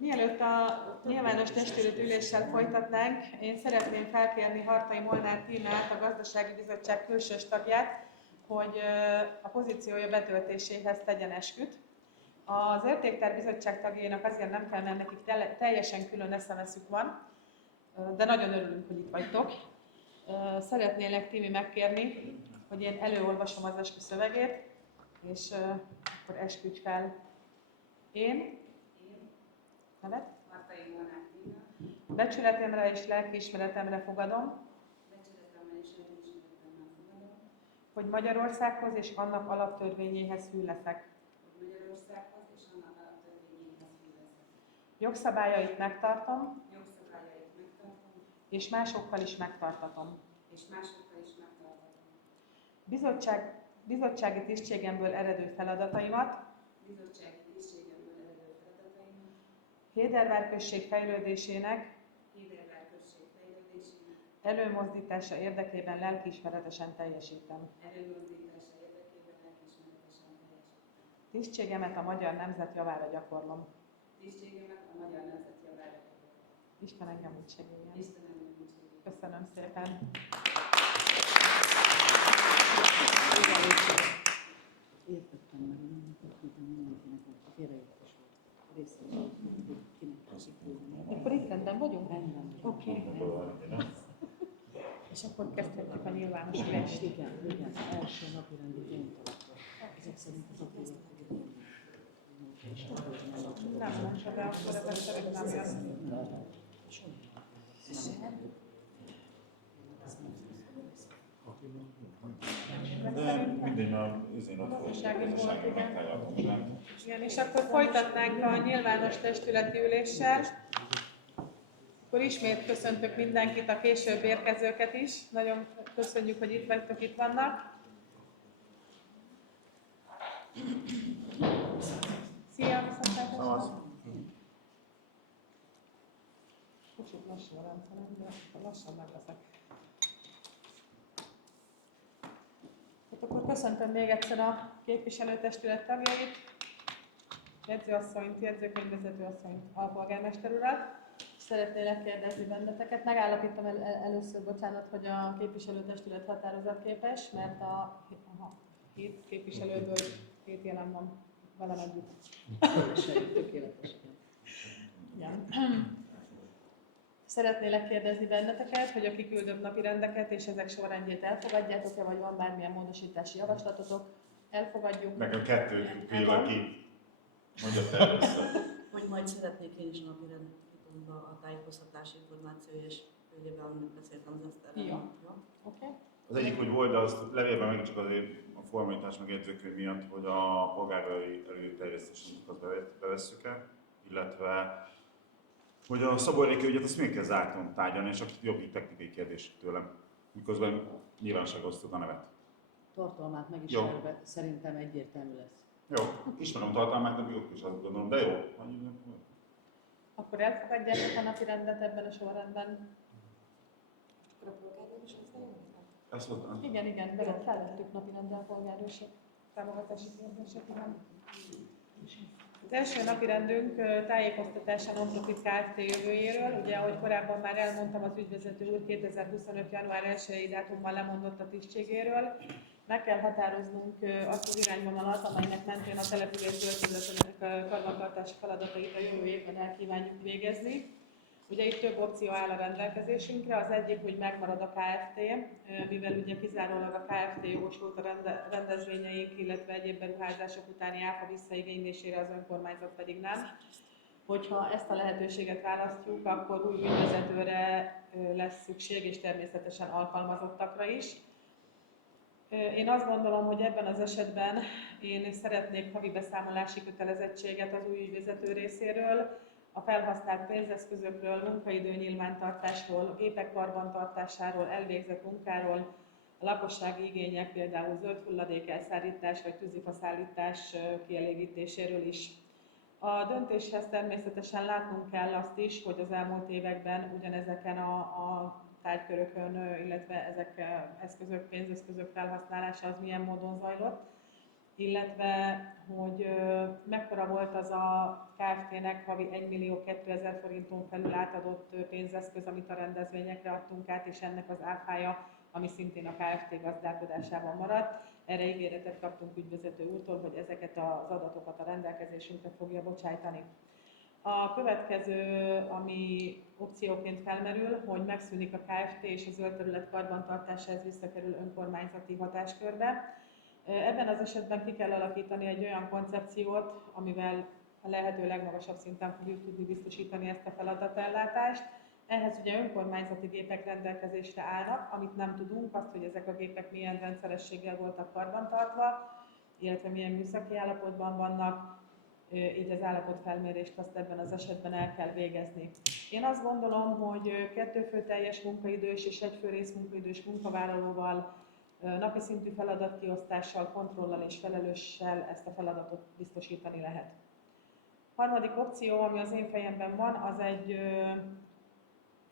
Mielőtt a nyilvános testület üléssel folytatnánk, én szeretném felkérni Hartai Molnár Tímát, a Gazdasági Bizottság külsős tagját, hogy a pozíciója betöltéséhez tegyen esküt. Az Értéktár Bizottság tagjainak azért nem kell, mert nekik teljesen külön eszemeszük van, de nagyon örülünk, hogy itt vagytok. Szeretnélek, Timi, megkérni, hogy én előolvasom az eskü szövegét, és akkor esküdj fel. Én nevet? Hartai Molnár Tíma. Becsületemre és lelkiismeretemre fogadom, hogy Magyarországhoz és annak alaptörvényéhez hű leszek. Jogszabályait megtartom, és másokkal is megtartatom. Bizottsági tisztségemből eredő feladataimat Hédervár község fejlődésének előmozdítása érdekében lelkiismeretesen teljesítem. Tisztségemet a magyar nemzet javára gyakorlom. Isten engem úgy segéljen. Köszönöm szépen. Értettem meg, hogy mindenkinek a félreértés volt részéről, hogy kinek esik küldeni. Akkor itt rendben vagyunk? Rendben. Oké. És akkor kezdhetjük a nyilvános ülést. Igen, első napi rendi pont alatt. Ezek szerint az apríliak Nem mondta, de akkor ezek szerint nem jön. De mindegy, már izén ott volt. Igen, és akkor folytatnánk a nyilvános testületi üléssel. Akkor ismét köszöntök mindenkit, a később érkezőket is. Nagyon köszönjük, hogy itt vagytok, itt vannak. Szia, viszontlátásra! Kicsit lassan a rendszerem, de lassan megleszek. Hát akkor köszöntöm még egyszer a képviselőtestület tagjait, jegyzőasszonyt, jegyzőkönyvvezető asszonyt, alpolgármester urat. Szeretnélek kérdezni benneteket. Megállapítom először, bocsánat, hogy a képviselőtestület határozatképes, mert a 7 képviselőből 7 jelen van velem együtt. Tökéletes. Igen. Szeretnélek kérdezni benneteket, hogy a kiküldött napi rendeket és ezek sorrendjét elfogadjátok-e, vagy van bármilyen módosítási javaslatotok? Elfogadjuk. Nekem 2 pillanat ki. Mondja te először. Hogy majd szeretnék én is a napi rendi a tájékoztatási információ és ügyében, amit beszéltem az Eszterrel. Jó. Oké. Az egyik, hogy volt, de azt levélben meg csak azért a formalitás meg jegyzőkönyv miatt, hogy a polgárai előterjesztési azt bevesszük-e, illetve hogy a Szabó-Erika ügyet azt még kell zártan tárgyalni, és csak jogi technikai kérdés tőlem, miközben nyilvánosságra hoztuk a nevet. Tartalmát megismerve szerintem egyértelmű lesz. Jó, ismerem a tartalmát, de még is azt gondolom, de jó. Akkor elfogadjátok a napi rendet ebben a sorrendben? Ezt mondtam. Igen, felvettük napi rendben a polgárőrség támogatási kérdések, igen. Az első napi rendünk tájékoztatás a Non-Profit Kft. Jövőjéről. Ugye, ahogy korábban már elmondtam, az ügyvezető úr 2025. január 1-i dátumban lemondott a tisztségéről. Meg kell határoznunk azt az irányvonalat, amelynek mentén a település zöldterületének karbantartási feladatait a jövő évben el kívánjuk végezni. Ugye itt több opció áll a rendelkezésünkre, az egyik, hogy megmarad a Kft., mivel ugye kizárólag a Kft. Jogosult a rendezvényeink, illetve egyéb beruházások utáni áfa visszaigénylésére, az önkormányzat pedig nem. Hogyha ezt a lehetőséget választjuk, akkor új ügyvezetőre lesz szükség, és természetesen alkalmazottakra is. Én azt gondolom, hogy ebben az esetben én szeretnék havi beszámolási kötelezettséget az új ügyvezető részéről, a felhasznált pénzeszközökről, munkaidő nyilvántartásról, gépek karbantartásáról, elvégzett munkáról, a lakossági igények, például zöld hulladék elszállítás vagy tűzifaszállítás kielégítéséről is. A döntéshez természetesen látnunk kell azt is, hogy az elmúlt években ugyanezeken a tárgykörökön, illetve ezek eszközök, pénzeszközök felhasználása az milyen módon zajlott. illetve hogy mekkora volt az a Kft-nek havi 1.002.000 forinton felül átadott pénzeszköz, amit a rendezvényekre adtunk át, és ennek az áfája, ami szintén a Kft gazdálkodásában maradt. Erre ígéretet kaptunk ügyvezető úrtól, hogy ezeket az adatokat a rendelkezésünkre fogja bocsájtani. A következő, ami opcióként felmerül, hogy megszűnik a Kft. És a zöld terület karbantartása, ez visszakerül önkormányzati hatáskörbe. Ebben az esetben ki kell alakítani egy olyan koncepciót, amivel a lehető legmagasabb szinten fogjuk tudni biztosítani ezt a feladatellátást. Ehhez ugye önkormányzati gépek rendelkezésre állnak, amit nem tudunk, azt, hogy ezek a gépek milyen rendszerességgel voltak karbantartva, illetve milyen műszaki állapotban vannak, így az állapotfelmérést azt ebben az esetben el kell végezni. Én azt gondolom, hogy 2 fő teljes munkaidős és 1 fő részmunkaidős munkavállalóval, napi szintű feladatkiosztással, kontrollal és felelőssel ezt a feladatot biztosítani lehet. Harmadik opció, ami az én fejemben van, az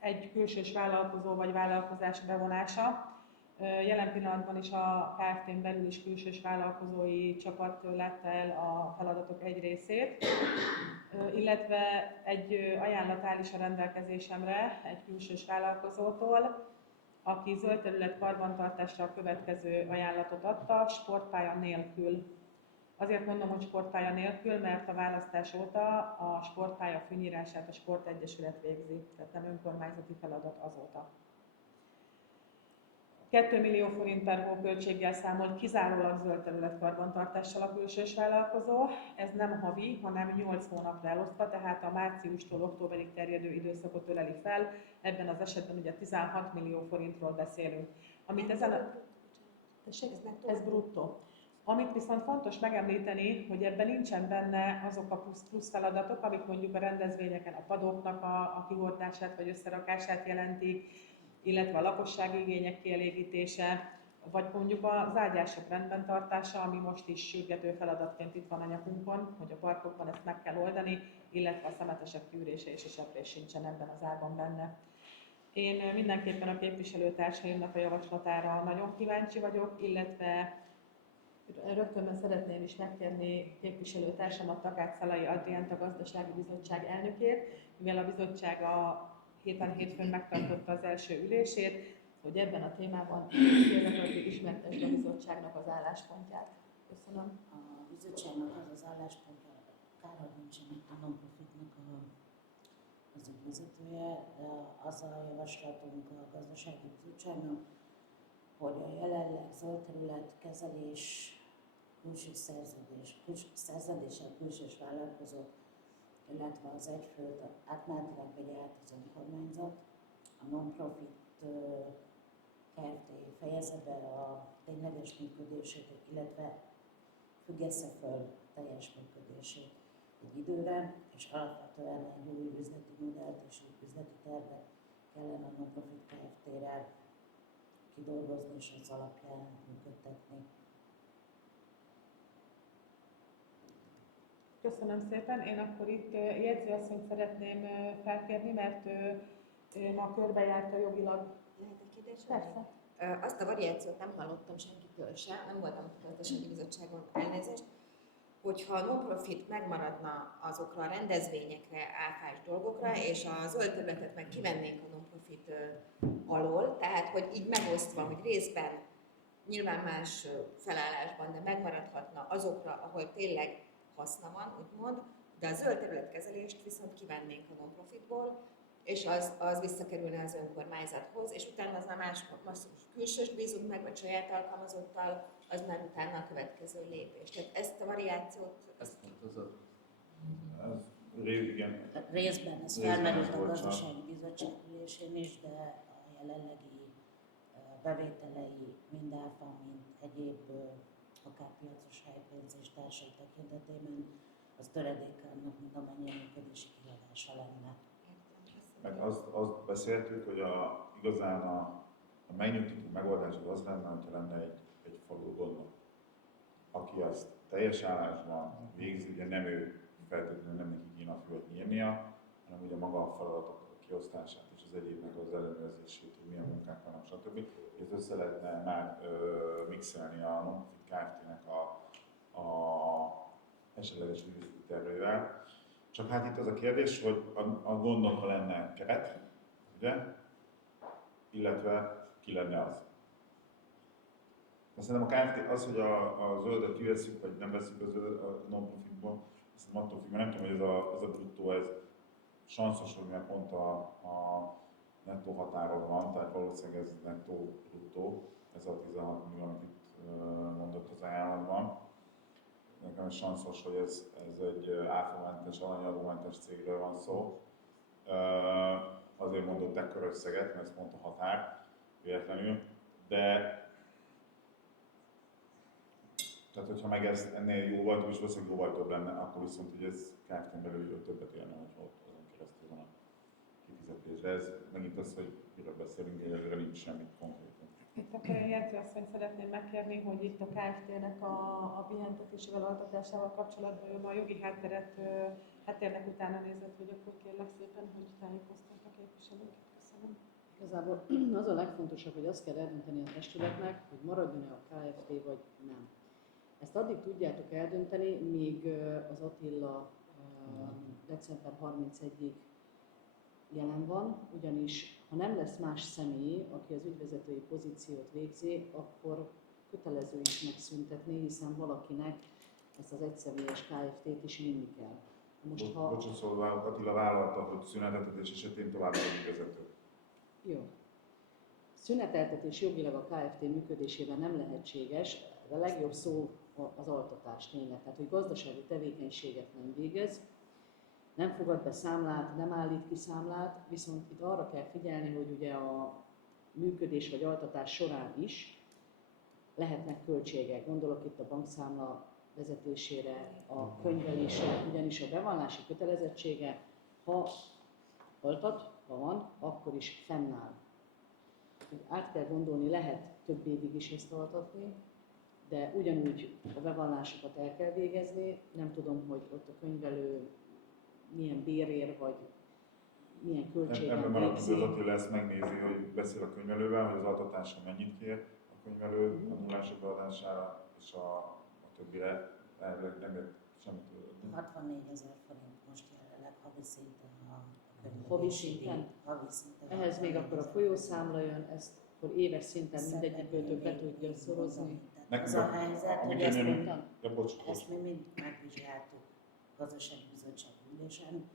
egy külsős vállalkozó vagy vállalkozás bevonása. Jelen pillanatban is a Kft-n belül is külsős vállalkozói csapat látta el a feladatok egy részét, illetve egy ajánlat áll is a rendelkezésemre egy külsős vállalkozótól, aki zöld terület karbantartásra a következő ajánlatot adta, sportpálya nélkül. Azért mondom, hogy sportpálya nélkül, mert a választás óta a sportpálya fűnyírását a Sportegyesület végzi, tehát nem önkormányzati feladat azóta. 2 millió forint per hó költséggel számolt kizárólag zöld terület karbantartással a külsős vállalkozó. Ez nem havi, hanem 8 hónapra elosztva, tehát a márciustól októberig terjedő időszakot öleli fel. Ebben az esetben ugye 16 millió forintról beszélünk. Amit ez bruttó. Amit viszont fontos megemlíteni, hogy ebben nincsen benne azok a plusz feladatok, amik mondjuk a rendezvényeken a padoknak a kihordását vagy összerakását jelenti, illetve a lakossági igények kielégítése, vagy mondjuk az ágyások rendben tartása, ami most is sürgető feladatként itt van a nyakunkon, hogy a parkokban ezt meg kell oldani, illetve a szemetesek tűrése és a seprés sincsen ebben az árban benne. Én mindenképpen a képviselőtársaimnak a javaslatára nagyon kíváncsi vagyok, illetve rögtön szeretném is megkérni képviselőtársamat, Takács Szalai Adriánt, a Gazdasági Bizottság elnökét, mivel a bizottság a hétfőn megtartotta az első ülését, hogy ebben a témában gyakorlatilag ismertesd a bizottságnak az álláspontját. Köszönöm. A bizottságnak az álláspontja, kár, hogy nincsenek a non-profitnak az ügyvezetője, de az a javaslatunk a gazdasági bizottságnak, hogy a jelenleg zöld terület kezelés, külső szerződéssel külsős vállalkozók, illetve az egyfőt átmenetileg vegye át az önkormányzat, a non-profit Kft. Fejezetbe a tényleges működését, illetve függesse föl teljes működését egy időre, és alapvetően egy új üzleti modellt és üzleti tervet kellene a non-profit Kft-re kidolgozni és az alapján működtetni. Köszönöm szépen. Én akkor itt jegyzőasszonyt szeretném felkérni, mert ő ma körbejárta jogilag. Lehet egy kérdés? Persze. Azt a variációt nem hallottam senkitől sem, nem voltam a gazdasági bizottságon, elnézést, hogyha a non-profit megmaradna azokra a rendezvényekre, áfás dolgokra, és a zöld területet meg kivennénk a non-profit alól, tehát hogy így megosztva, hogy részben nyilván más felállásban, de megmaradhatna azokra, ahol tényleg haszna van, úgymond, de a zöld területkezelést viszont kivennénk a non-profitból, és az visszakerülne az önkormányzathoz, és utána az már más külsős bízunk meg, vagy saját alkalmazottal, az már utána a következő lépés. Tehát ezt a variációt... Ezt mondtad. Igen. Részben ez Részben felmerült a volt gazdasági bizottság ülésén is, de a jelenlegi bevételei mind áfa, mind egyéb akár piacos helypénz és társai tekintetében az töredéke annak, mint amennyi működési kiadása lenne. Meg azt beszéltük, hogy igazán a megnyugtató megoldás az lenne, hogyha lenne egy falu gondnok, aki azt teljes állásban végzi, ugye nem ő feltétlenül nem neki kéne a füvet nyírnia, hanem ugye maga a feladatok kiosztását és az egyébnek az ellenőrzését, hogy milyen munkák vannak, stb. Ezt össze lehetne már mixelni a non-profit Kft-nek a esetleges üzleti terveivel. Csak hát itt az a kérdés, hogy a gondnak, ha lenne keret, ugye, illetve ki lenne az. Azt szerintem a Kft. Az, hogy a zöldet kivesszük, vagy nem veszük a non-profitból, ezt attól függ, mert nem tudom, hogy ez a bruttó, ez sanszos, hogy meg pont a nettó határon van, tehát valószínűleg ez nettó bruttó, ez a 16 millió, amit itt mondott az ajánlatban. Nekem ez sanszos, hogy ez egy áfamentes, alanyadómentes cégről van szó. Azért mondott ekkora összeget, mert ez pont a határ, véletlenül. De tehát, hogyha meg ez ennél jóval több, és valószínűleg jóval több lenne, akkor viszont hogy ez Kft-n belül többet élne, hogyha ott azon keresztül van a kifizetés. De ez megint az, hogy miről beszélünk, hogy ezzel nincs semmit konkrétan. Itt akkor én jegyzőasszonyt szeretném megkérni, hogy itt a Kft-nek a pihentetésével, altatásával kapcsolatban ő ma a jogi háttérnek utána nézett, hogy akkor kérlek szépen, hogy tájékoztat a képviselőket. Köszönöm. Igazából az a legfontosabb, hogy azt kell eldönteni a testületnek, hogy maradjon-e a Kft. Vagy nem. Ezt addig tudjátok eldönteni, míg az Attila december 31-ig jelen van, ugyanis ha nem lesz más személy, aki az ügyvezetői pozíciót végzi, akkor kötelező is megszüntetni, hiszen valakinek ezt az egyszemélyes Kft-t is vinni kell. Most ha... Bocsánat, szóval Attila vállalta, hogy szüneteltetés esetén továbbra a ügyvezető. Jó. Szüneteltetés jogilag a Kft. Működésében nem lehetséges, de a legjobb szó az altatás tényleg. Tehát, hogy gazdasági tevékenységet nem végez, nem fogad be számlát, nem állít ki számlát, viszont itt arra kell figyelni, hogy ugye a működés vagy altatás során is lehetnek költségek. Gondolok itt a bankszámla vezetésére, a könyvelésre, ugyanis a bevallási kötelezettsége, ha altat, ha van, akkor is fennáll. Át kell gondolni, lehet több évig is ezt altatni, de ugyanúgy a bevallásokat el kell végezni. Nem tudom, hogy ott a könyvelő milyen bérér vagy milyen költségen Ebben maradt, hogy végzi. az Attila ezt megnézi, hogy beszél a könyvelővel, hogy az altatásra mennyit kér a könyvelő a nullások beadására, és a többire nem ért semmit. 64 000 forint most jelenleg havi szinten a könyvelési Havi szinten? díj. Havi szinten. Ehhez még akkor a folyószámla jön, ezt akkor éves szinten mindegyik költő be tudja szorozni. Az a helyzet, hogy ezt Bocs. mi mind megvizsgáltuk a gazdasági bizottság ülésen.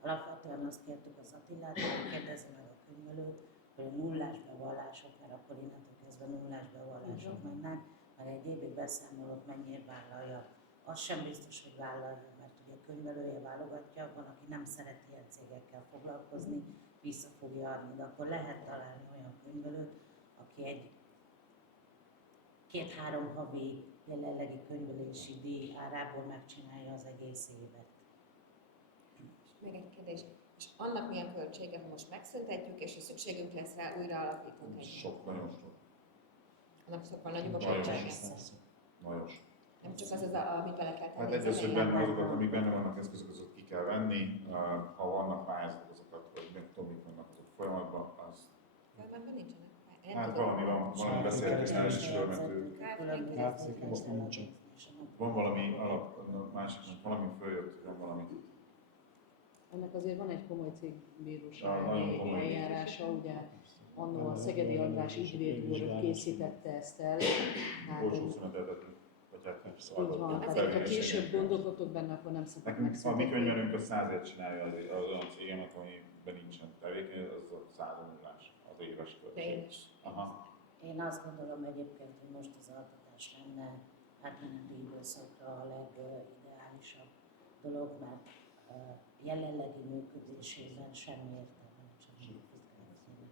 Alapvetően azt kértük az Attilát, hogy kérdezze meg a könyvelőt, hogy a nullás bevallások, mert akkor innentől kezdve nullás bevallások mennek, meg egy évi beszámolót mennyire vállalja. Az sem biztos, hogy vállalja, mert ugye a könyvelője válogatja, van, aki nem szeret ilyen cégekkel foglalkozni, vissza fogja adni, de akkor lehet találni olyan könyvelőt, aki egy 2-3 havi jelenlegi könyvelési díj árából megcsinálja az egész évet. Még egy kérdés. És annak mi a költsége, ha most megszüntetjük, és ha szükségünk lesz rá, újra alapítunk egy? Sok, nagyon sok. Annak sokkal nagyobb a Nagyon költsége. sok. Nagyon sok. Nem csak az, amit bele kell tenni. Hát egyrészt, hogy benne azokat, amik benne vannak eszközök, azokat ki kell venni, ha vannak pályázatok, azokat, vagy nem tudom, mik vannak azok folyamatban, az... Folyamatban nincsenek? Hát valami van, valami beszélgetésnál is fölmető. Van valami alap, másiknak valami följött, van valami. Ennek azért van egy komoly Nagyon cégbírósági komoly. eljárása, ugye annó a Szegedi András ügyvéd úr készítette ezt el. Hát, Olcsó szüneteltető. Vagy hát így van, tehát ha később gondolkodtok benne, akkor nem szabad Nekünk a mi megszüntetni. könyvelünk a 100-ért csinálja az olyan cégemet, amiben nincsen tevékeny, az a 100 nullás, az éves költség. Tényes. Aha. Én azt gondolom egyébként, hogy most az altatás lenne átmeneti időszakra a legideálisabb dolog, mert jelenlegi működésében semmi értelme nincsen fizetni.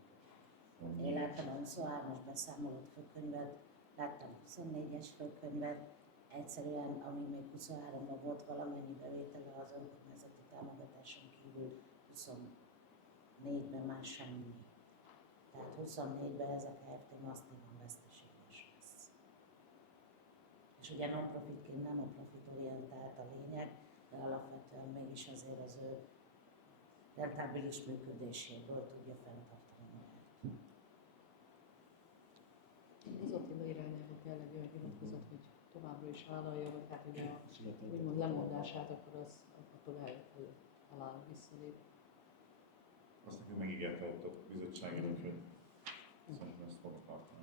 Én láttam a 23-as beszámolót főkönyvet, láttam a 24-es főkönyvet, egyszerűen, ami még 23-ban volt valamennyi bevétele az önkormányzati támogatáson kívül, 24-ben már semmi. Tehát 24-ben ez a Kft. Masszívan veszteséges lesz. És ugye non-profitként nem a profitorientált a lényeg, de alapvetően mégis azért az ő rentábilis működéséből tudja fenntartani magát. Az Attila irányába kell egy olyan nyilatkozat, hogy továbbra is vállalja, vagy hát ugye a úgymond lemondását, akkor az attól eláll, visszalép. Azt nekünk megígérte ott a bizottságon, úgyhogy szerintem ezt fogok tartani.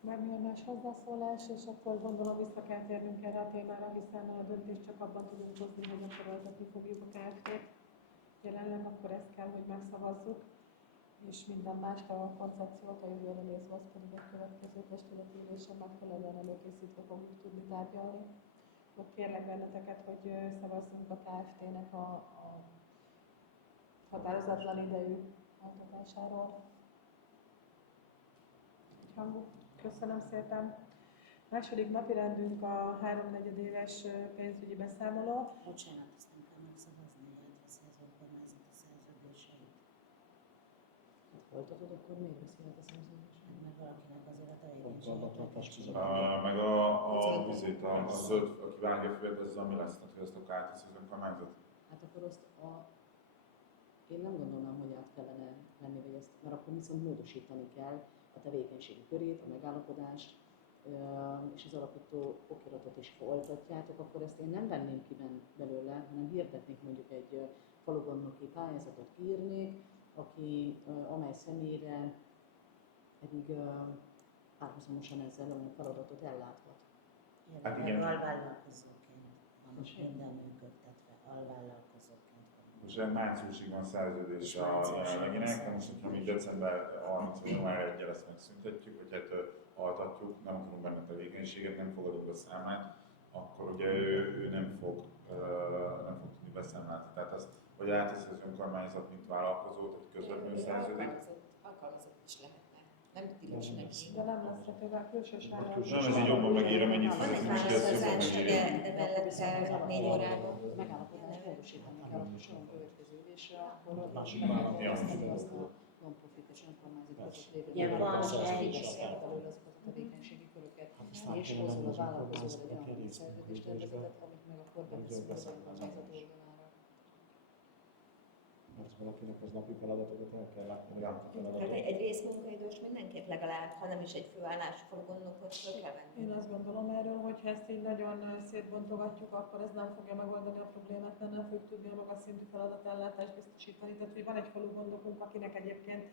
Bármilyen más hozzászólás, és akkor gondolom vissza kell térnünk erre a témára, hiszen a döntést csak abban tudunk hozni, hogy akkor altatni fogjuk a KFT-t. Jelenleg akkor ezt kell, hogy megszavazzuk, és minden mást, a koncepciót a jövőre nézve, azt pedig a következő testületi ülésen megfelelően előkészítve fogjuk tudni tárgyalni. Ott kérlek benneteket, hogy szavazzunk a KFT-nek a határozatlan idejű altatásáról. Egyhangú. Köszönöm szépen. Második napirendünk a 3/4 éves pénzügyi beszámoló. Bocsánat, ezt nem kell megszavazni, illetve az önkormányzati szerződéseit. Folytatod, akkor miért beszélt a szerződés? Mert valakinek azért a tevékenységet Meg vizét, a zöld, aki vágja föl, az ami lesz, tehát hogy ezt akkor átveszi az önkormányzat. Hát akkor én nem gondolnám, hogy át kellene venni, vagy ezt, mert akkor viszont módosítani kell a tevékenységi körét, a megállapodást, és az alapító okiratot is folytatjátok, akkor ezt én nem venném ki belőle, hanem hirdetnék mondjuk egy falugondnoki pályázatot kiírnék, amely személyre pedig párhuzamosan ezzel a feladatot elláthat. Hát igen. Alvállalkozóként van minden működtetve, alvállalkozóként van. Most márciusig van szerződés a jelenleginek, most hogyha mi december 30 vagy január 1-el ezt megszüntetjük, vagy hát altatjuk, nem akarunk benne tevékenységet, nem fogadunk be számlát, akkor ugye ő nem fog tudni beszámolni. Tehát azt, vagy átteszi az önkormányzat, mint vállalkozót, hogy közvetlenül szerződik. Alkalmazott is lehetne. Nem tilos neki. De nem lesz lehetővel külsős vállalkozás. Nem, ez így jobban megírja, mennyit fizetünk, és ezt jobban de megírja. mellette 4 órában. Megállapodást módosítani kell a soron következő ülésre, akkor Másik azt vállalkozás. a non-profit és önkormányzat között lévő Ilyen van, megállapodás belőle azokat a tevékenységi köröket, és hozol a vállalkozóval egy olyan szerződéstervezetet, amit meg akkor beviszünk az önkormányzat oldalára. Mert valakinek az napi feladatokat el kell látni, hogy Tehát feladatokat. egy részmunkaidős mindenképp legalább, ha nem is egy főállású gondnokot föl kell venni. Én azt gondolom erről, hogy ha ezt így nagyon szétbontogatjuk, akkor ez nem fogja megoldani a problémát, mert nem fogjuk tudni a magas szintű feladatellátást biztosítani. Tehát, hogy van egy falu gondokunk, akinek egyébként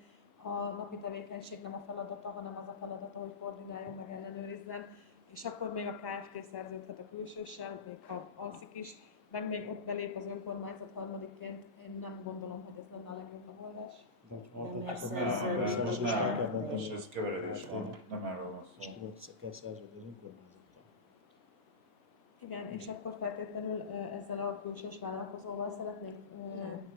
a napi tevékenység nem a feladata, hanem az a feladata, hogy koordináljon, meg ellenőrizzen, és akkor még a KFT szerződhet a külsőssel, még ha alszik is, meg még ott belép az önkormányzat harmadikként, én nem gondolom, hogy ez lenne a legjobb megoldás. De hogyha De altatjuk, mert akkor szerződés nem nem kell kell mondani. És ez keveredés van, nem erről van És szó. tudod, kell szerződni önkormányzattal. Igen, és akkor feltétlenül ezzel a külsős vállalkozóval szeretnék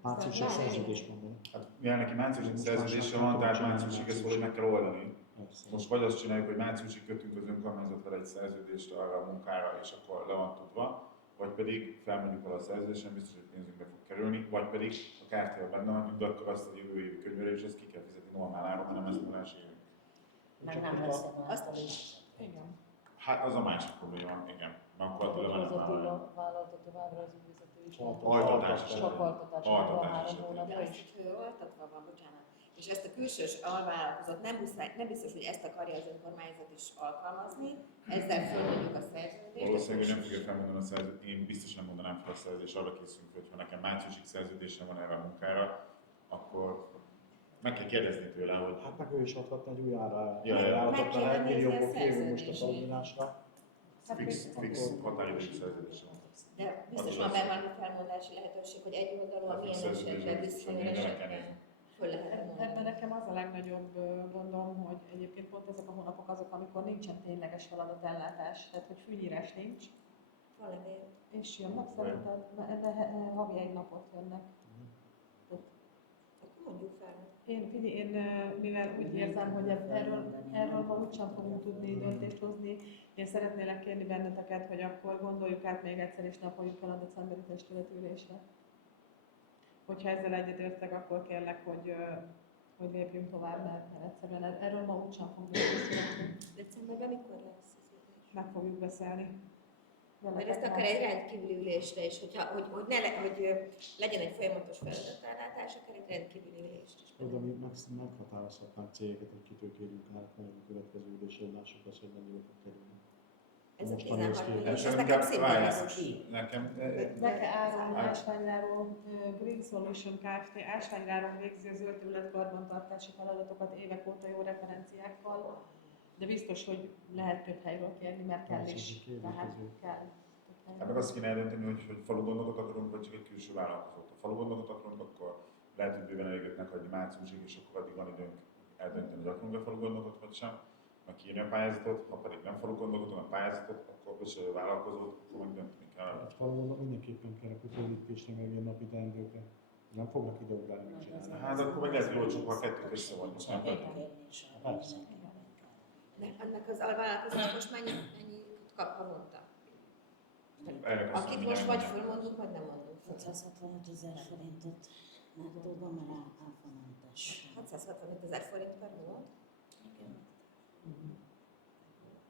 Márciusig szerződni. szerződés van benne. Hát mivel neki márciusig szerződése van, tehát márciusig ezt valahogy meg kell oldani. Persze. Most vagy azt csináljuk, hogy márciusig kötünk az önkormányzattal egy szerződést arra a munkára, és akkor le van tudva, vagy pedig felmegyünk vele a szerződésen, biztos, hogy pénzünkbe fog kerülni, vagy pedig a kártyával benne hagyjuk, de akkor azt a jövő évi könyvre, és ezt ki kell fizetni normál áron, hanem ezt már elségünk. Meg nem lesz általában. Igen. Hát az a másik probléma, igen. Mert akkor attól Az nem Attila vállalta továbbra az ügyvezető is. Altatás. Csak altatás, van Altatás 3 esetén. De hónapra azt, is. hogy ő altatva van, bocsánat. És ezt a külsős alvállalkozót nem biztos, hogy ezt akarja az önkormányzat is alkalmazni, ezzel fölmondjuk a szerződést. Valószínűleg nem fogja felmondani a szerződést, én biztos nem mondanám fel a szerződést, arra készülünk, hogy ha nekem márciusig szerződésem van erre a munkára, akkor meg kell kérdezni tőle, hogy Hát meg ő is adhatna egy új ára. Ja, meg kéne nézni a millióból kérünk most a szerződését. faludinásra. fix határidős szerződésem van. De biztos van benne valami felmondási lehetőség, hogy egy oldalról Hát a milyen szerződésben esetre biztos, hogy visszajön minden le kell esetre nézni. föl lehet Ebben mondani. nekem az a legnagyobb gondom, hogy egyébként pont ezek a hónapok azok, amikor nincsen tényleges feladatellátás, tehát hogy fűnyírás nincs, Valami és jönnek szerinted, mert ebben havi egy napot jönnek. Tehát akkor mondjuk fel. én mivel úgy érzem, hogy erről ma úgysem fogunk tudni döntést hozni, én szeretnélek kérni benneteket, hogy akkor gondoljuk át még egyszer, és ne fogjuk el a decemberi testületülésre. Hogyha ezzel egyetértek, akkor kérlek, hogy lépjünk tovább, mert egyszerűen erről ma úgysem fogunk beszélni. Decemberben mikor lesz az ülés? Meg fogjuk beszélni. Vagy ezt akár egy rendkívüli ülésre is, hogy legyen egy folyamatos feladatellátás, akár egy rendkívüli ülést is. Oda mi meghatározhatnánk cégeket, hogy kitől kérjünk át meg a következő ülésre, lássuk azt, hogy mennyibe fog kerülni. Ez a Mostan néz 16 ki. millió, És ez inkább nekem szintén várjál. az ki. Nekem, Veke Áron, ásványráló Green Solution Kft. Ásványráron végzi a zöld terület karbantartási feladatokat évek óta jó referenciákkal, de biztos, hogy lehet több helyről kérni, mert kell Persze, is. kérni Tehát közül. kell. hát meg azt kéne eldönteni, hogy falu gondokat akarunk, vagy csak egy külső vállalkozót. Ha falu gondokat akarunk, akkor lehet, hogy bőven elég hagyni márciusig, és akkor addig van időnk eldönteni, hogy akarunk-e falu gondokat, vagy sem. Meg kiírni a pályázatot, ha pedig nem falu gondokat, hanem pályázatot, akkor is vállalkozót, akkor meg dönteni kell. Hát falumban mindenképpen kell a kötődítésre, meg ilyen napi teendőkre. Nem fognak időugrálni megcsinálni. Hát akkor meg lehet, hogy olcsóbb, ha a kettőt összevonjuk, nem Csak pedig. kérni is arra Persze. mindenképpen kell. De annak az alvállalkozónak most mennyit kap havonta? Erre azt Akit mondom, most vagy mindjárt fölmondunk, vagy nem mondunk föl. 665 000 forintot nettóban, mert áfamentes. 665 000 forint per hónap, Igen.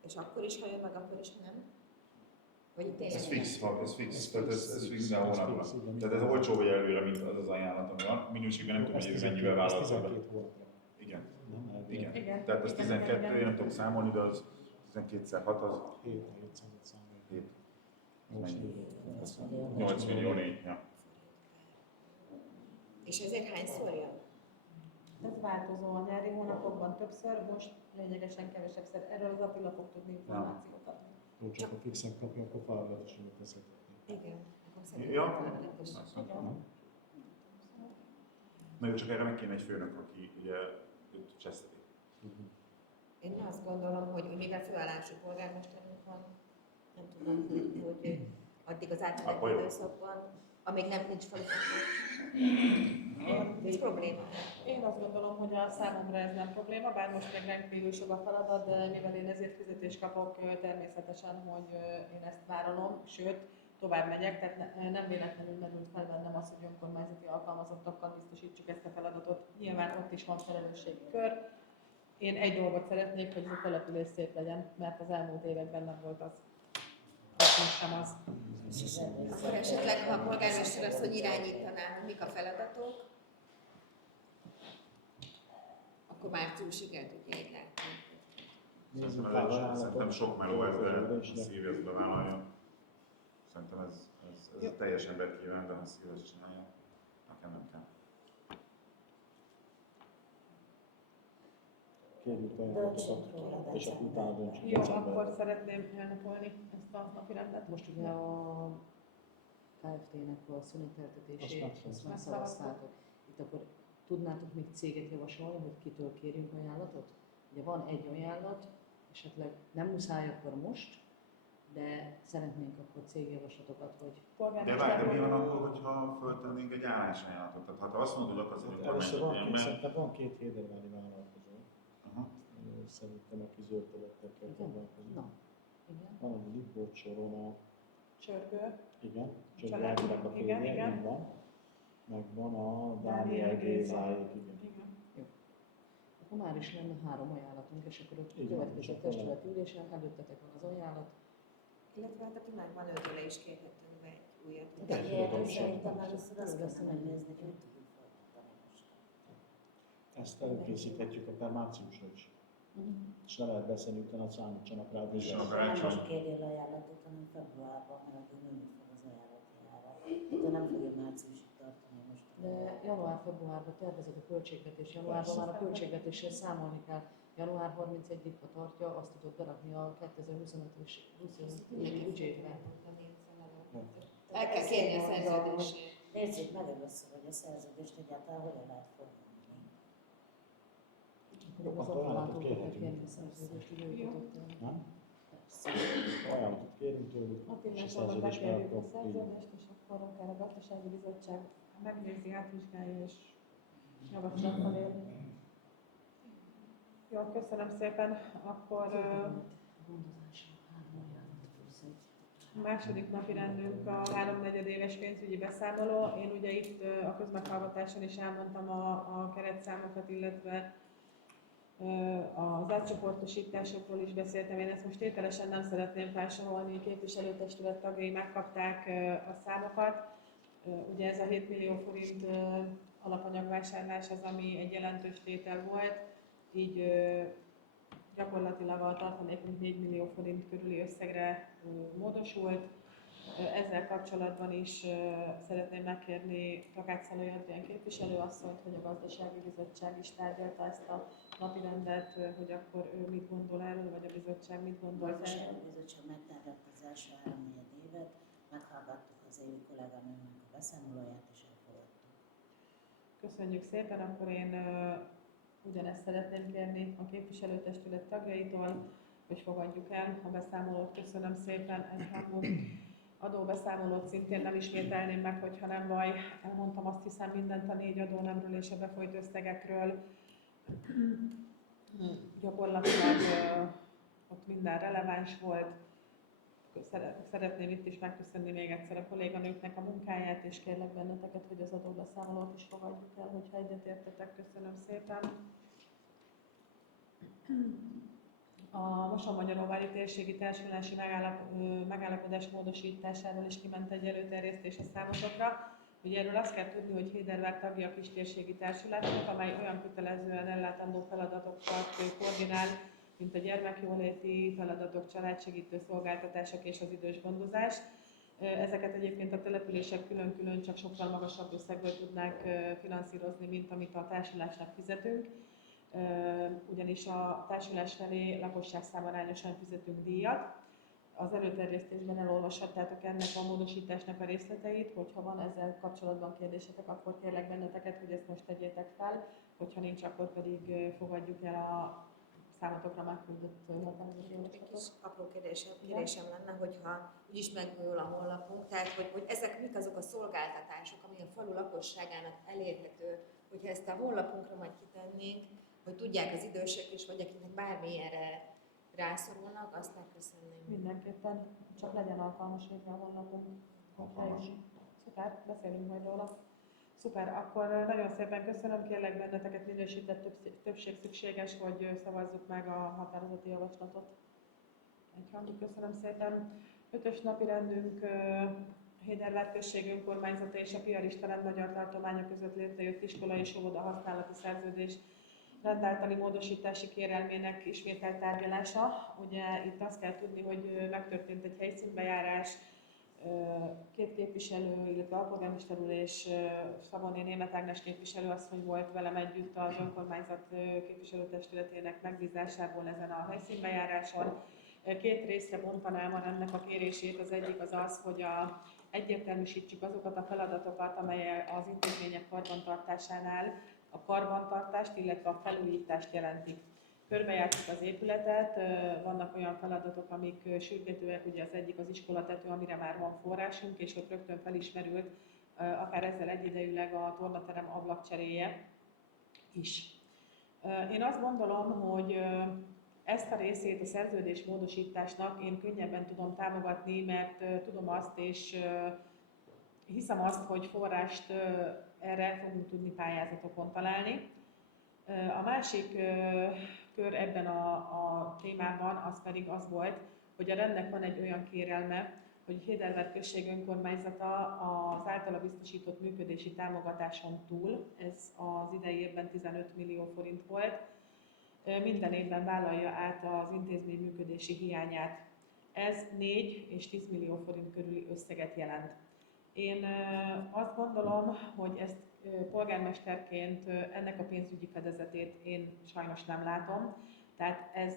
és akkor is, ha jön meg, akkor is, ha nem? Vagy itt tényleg Ez nem? fix, ez fix, tehát ez fix minden Ez hónapban. fix, igen. Tehát ez olcsó vagy előre, mint az az ajánlat, ami van. Minőségben nem tudom, hogy ez mennyivel Ez válaszol. 12 hónapra. Igen, Nem, elvileg. igen. Igen. Tehát az Igen, 12, igen, én igen. nem tudok számolni, de az 12x6 az 700 számolni. 7. 8 millió. 8 millió 4. Ja. És ezért hányszor jön? Ez változó a nyári hónapokban többször, most lényegesen kevesebbszer. Erről az Attila fog tudni információt adni. Ha csak a fixen kapja, akkor feladatosan teszeketni. Igen. Akkor Ja. szerintem feladatos. Nem? Na jó, csak erre meg kéne egy főnök, aki ugye őt cseszteti. Én azt gondolom, hogy mivel főállású polgármesterünk van, nem tudom, hogy addig az átmeneti Akkor jó. időszakban, amíg nem nincs feladatos. Ez probléma. Én azt gondolom, hogy a számomra ez nem probléma, bár most még rendkívül sok a feladat, de mivel én ezért fizetést kapok, természetesen, hogy én ezt vállalom, sőt, tovább megyek, tehát nem véletlenül merült fel bennem az, hogy önkormányzati alkalmazottakkal biztosítsuk ezt a feladatot. Nyilván ott is van felelősségi kör. Én egy dolgot szeretnék, hogy ez a település szép legyen, mert az elmúlt években nem volt az. Az most sem az. Akkor esetleg, ha a polgármester azt, hogy irányítaná, hogy mik a feladatok, akkor márciusig el tudja így látni. Nézzük Szerintem, pár ez, ajánlatot. szerintem sok meló ezzel, És szívja ezt bevállalja. Szerintem ez teljes ember kíván, de ha szíves csinálja, nekem nem kell. kérjük Döntsünk róla ajánlatokat, és akkor utána döntsünk Jó, decemberben. akkor szeretném elnapolni ezt a napirendet. Most ugye a KFT-nek a szüneteltetését, Azt azt már megszavaztuk. szavaztátok. Itt akkor tudnátok még céget javasolni, hogy kitől kérjünk ajánlatot? Ugye van egy ajánlat, esetleg nem muszáj akkor most, de szeretnénk akkor cégjavaslatokat, hogy De várj, de mi van akkor, hogyha föltennénk egy állásajánlatot? Tehát ha te azt mondod, hogy akarsz egy Hát először van, önkormányzati ember, szerintem van két hédervári vállalkozó. aha, Szerintem aki zöld területekkel Igen? foglalkozik. Na, igen. Van a Lipót Sorona, Csörgő. igen, csak Család, Rákinak a igen, férje, igen. így van. Meg van a Dániel Dániel Gézáék. Gézáék, igen. Igen. Akkor már is lenne 3 ajánlatunk, és akkor a Igen, következő és akkor testület ülésen előttetek van az ajánlat. Illetve hát aki megvan, őtőle is kérhetünk be egy újat. De Ilyenkor tudom, szerintem először azt Azt kell nem megnézni, hogy mit tudunk fordítani most. Ezt előkészíthetjük akár márciusra is. És le lehet beszélni, utána számítsanak rá, És de akkor Nem elcsap. most kérjél ajánlatot, hanem februárban, mert addig nőni fog az ajánlati ára. De nem fogjuk márciusig tartani most. De január-februárban tervezett a költségvetés, januárban már a költségvetéssel számolni kell. Január 31-ig, ha tartja, azt tudod berakni a 2025-ös büdzsébe. El kell kérni a szerződését. Nézzük meg először, hogy a szerződést egyáltalán hogyan lehet fordítani. Akkor az Akkor ajánlatot Attilától kell kérhetünk. kérni a szerződést, hogy ő jutott el. nem? Persze. Ajánlatot kérünk tőlük, és a Attilásról szerződést meg bekérjük a akkor így. szerződést, és akkor akár a gazdasági bizottság megnézi, átvizsgálja és javaslattal él. Jó, köszönöm szépen. Akkor Gondozásra 3 ajánlat plusz egy. a második napi rendünk a 3/4 éves pénzügyi beszámoló. Én ugye itt a közmeghallgatáson is elmondtam a keretszámokat, illetve Az átcsoportosításokról is beszéltem, én ezt most tételesen nem szeretném felsorolni, a képviselőtestület tagjai megkapták a számokat. Ugye ez a 7 millió forint alapanyagvásárlás az, ami egy jelentős tétel volt, így gyakorlatilag a tartalékunk 4 millió forint körüli összegre módosult. Ezzel kapcsolatban is szeretném megkérni Takács Szalai Adrián képviselőasszonyt, hogy a gazdasági bizottság is tárgyalta ezt a napirendet, hogy akkor ő mit gondol erről, vagy a bizottság mit A gondol erről. gazdasági bizottság megtárgyalta az első 3-4 évet, meghallgattuk az évi kolléganőnek a beszámolóját és elfogadtuk. Köszönjük szépen, akkor én ugyanezt szeretném kérni a képviselőtestület tagjaitól, hogy fogadjuk el a beszámolót. Köszönöm szépen, egyhangú adóbeszámolót szintén nem ismételném meg, hogyha nem baj. Elmondtam azt hiszem mindent a 4 adónemről és a befolyt összegekről. Gyakorlatilag ott minden releváns volt. Szeretném itt is megköszönni még egyszer a kolléganőknek a munkáját, és kérlek benneteket, hogy az adóbeszámolót is fogadjuk el, hogyha egyetértetek. Köszönöm szépen. A Mosonmagyaróvári Térségi Társulási Megállapodás módosításáról is kiment egy előterjesztés a számotokra. Ugye erről azt kell tudni, hogy Hédervár tagja a Kistérségi Társulásnak, amely olyan kötelezően ellátandó feladatokat koordinál, mint a gyermekjóléti feladatok, családsegítő szolgáltatások és az idős gondozás. Ezeket egyébként a települések külön-külön csak sokkal magasabb összegből tudnák finanszírozni, mint amit a társulásnak fizetünk. Ugyanis a társulás felé lakosságszám arányosan fizetünk díjat. Az előterjesztésben elolvashattátok ennek a módosításnak a részleteit, hogyha van ezzel kapcsolatban kérdésetek, akkor kérlek benneteket, hogy ezt most tegyétek fel, hogyha nincs, akkor pedig fogadjuk el a számotokra megküldött Egy kis apró kérdésem lenne, hogyha úgyis megújul a honlapunk, tehát hogy ezek mik azok a szolgáltatások, ami a falu lakosságának elérhető, hogyha ezt a honlapunkra majd kitennénk, hogy tudják az idősek is, vagy akiknek bármilyenre rászorulnak, azt megköszönném. Mindenképpen, csak legyen alkalmas végre a honlapunk. Alkalmas. Szuper, beszélünk majd róla. Szuper, akkor nagyon szépen köszönöm, kérlek benneteket, minősített többség szükséges, hogy szavazzuk meg a határozati javaslatot. Egyhangú, köszönöm szépen. 5-ös napi rendünk Hédervár község önkormányzata és a Piarista Magyar Tartományok között létrejött iskola és óvoda használati szerződés rendáltali módosítási kérelmének ismételt tárgyalása. Ugye itt azt kell tudni, hogy megtörtént egy helyszínbejárás, 2 képviselő, illetve alpolgármester úr és Szabolné Németh Ágnes képviselőasszony volt velem együtt az önkormányzat képviselőtestületének megbízásából ezen a helyszínbejáráson. 2 részre bontanám ennek a kérését. Az egyik az az, hogy egyértelműsítsük azokat a feladatokat, amelyek az intézmények karbantartásánál a karbantartást, illetve a felújítást jelentik. Körbejártuk az épületet, vannak olyan feladatok, amik sürgetőek, ugye az egyik az iskolatető, amire már van forrásunk, és ott rögtön felismerült, akár ezzel egyidejűleg a tornaterem ablakcseréje is. Én azt gondolom, hogy ezt a részét a szerződés módosításnak én könnyebben tudom támogatni, mert tudom azt, és hiszem azt, hogy forrást erre fogunk tudni pályázatokon találni. A másik kör ebben a témában az pedig az volt, hogy a rendnek van egy olyan kérelme, hogy Hédervár község önkormányzata az általa biztosított működési támogatáson túl, ez az idei évben 15 millió forint volt, minden évben vállalja át az intézmény működési hiányát. Ez 4 és 10 millió forint körüli összeget jelent. Én azt gondolom, hogy ezt polgármesterként ennek a pénzügyi fedezetét én sajnos nem látom. Tehát ez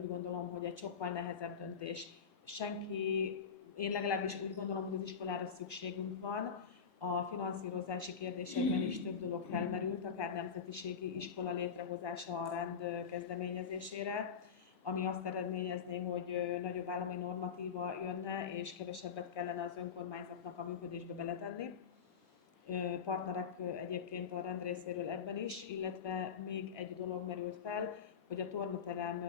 úgy gondolom, hogy egy sokkal nehezebb döntés. Én legalábbis úgy gondolom, hogy az iskolára szükségünk van. A finanszírozási kérdésekben is több dolog felmerült, akár nemzetiségi iskola létrehozása a rend kezdeményezésére, ami azt eredményezné, hogy nagyobb állami normatíva jönne, és kevesebbet kellene az önkormányzatnak a működésbe beletenni. Partnerek egyébként a rend részéről ebben is, illetve még egy dolog merült fel, hogy a tornaterem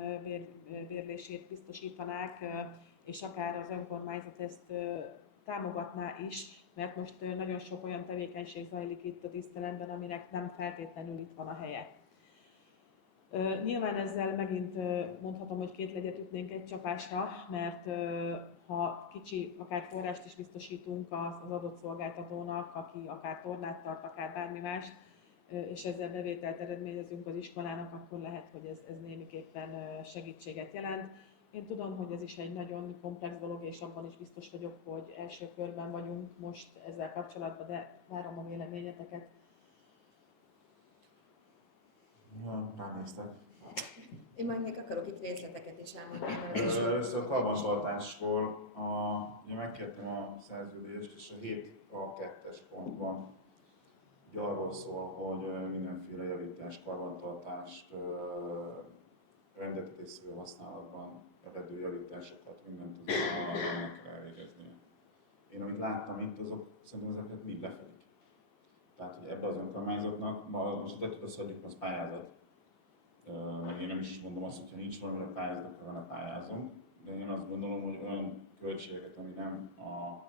bérlését biztosítanák, és akár az önkormányzat ezt támogatná is, mert most nagyon sok olyan tevékenység zajlik itt a díszteremben, aminek nem feltétlenül itt van a helye. Nyilván ezzel megint mondhatom, hogy két legyet ütnénk egy csapásra, mert ha kicsi, akár forrást is biztosítunk az adott szolgáltatónak, aki akár tornát tart, akár bármi más, és ezzel bevételt eredményezünk az iskolának, akkor lehet, hogy ez némiképpen segítséget jelent. Én tudom, hogy ez is egy nagyon komplex dolog, és abban is biztos vagyok, hogy első körben vagyunk most ezzel kapcsolatban, de várom a véleményeteket. Ja, ránéztek. Én majd még akarok itt részleteket is elmondani. Először a karbantartásról, ugye megkértem a szerződést, és a 7A2-es pontban ugye arról szól, hogy mindenféle javítás, karbantartást, rendeltetésszerű használatban eredő javításokat, mindent az önkormányzatnak kell elvégezni. Én amit láttam itt, azok szerintem ezeket mind lefedik. Tehát, hogy ebbe az önkormányzatnak, most tetőt azt hagyjuk, az pályázat. Én nem is mondom azt, hogyha nincs valamire pályázat, akkor vele pályázunk. De én azt gondolom, hogy olyan költségeket, ami nem a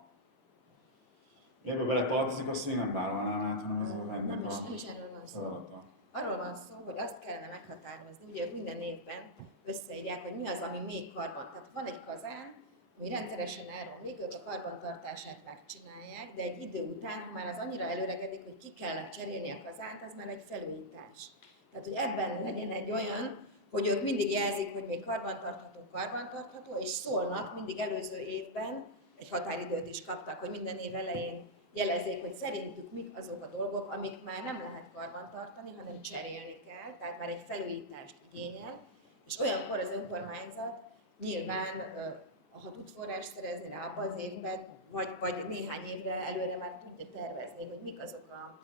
ebbe bele tartozik, azt én nem vállalnám át, hanem ez a rendnek Nem is erről van szó. feladata. Arról van szó, hogy azt kellene meghatározni, ugye ők minden évben összeírják, hogy mi az, ami még karban. Tehát van egy kazán, ami rendszeresen elromlik, ők a karbantartását megcsinálják, de egy idő után, ha már az annyira előregedik, hogy ki kellene cserélni a kazánt, az már egy felújítás. Tehát, hogy ebben legyen egy olyan, hogy ők mindig jelzik, hogy még karbantartható, és szólnak mindig előző évben, egy határidőt is kaptak, hogy minden év elején jelezzék, hogy szerintük mik azok a dolgok, amik már nem lehet karbantartani, hanem cserélni kell, tehát már egy felújítást igényel, és olyankor az önkormányzat nyilván, ha tud forrást szerezni rá abban az évben, vagy néhány évre előre már tudja tervezni, hogy mik azok a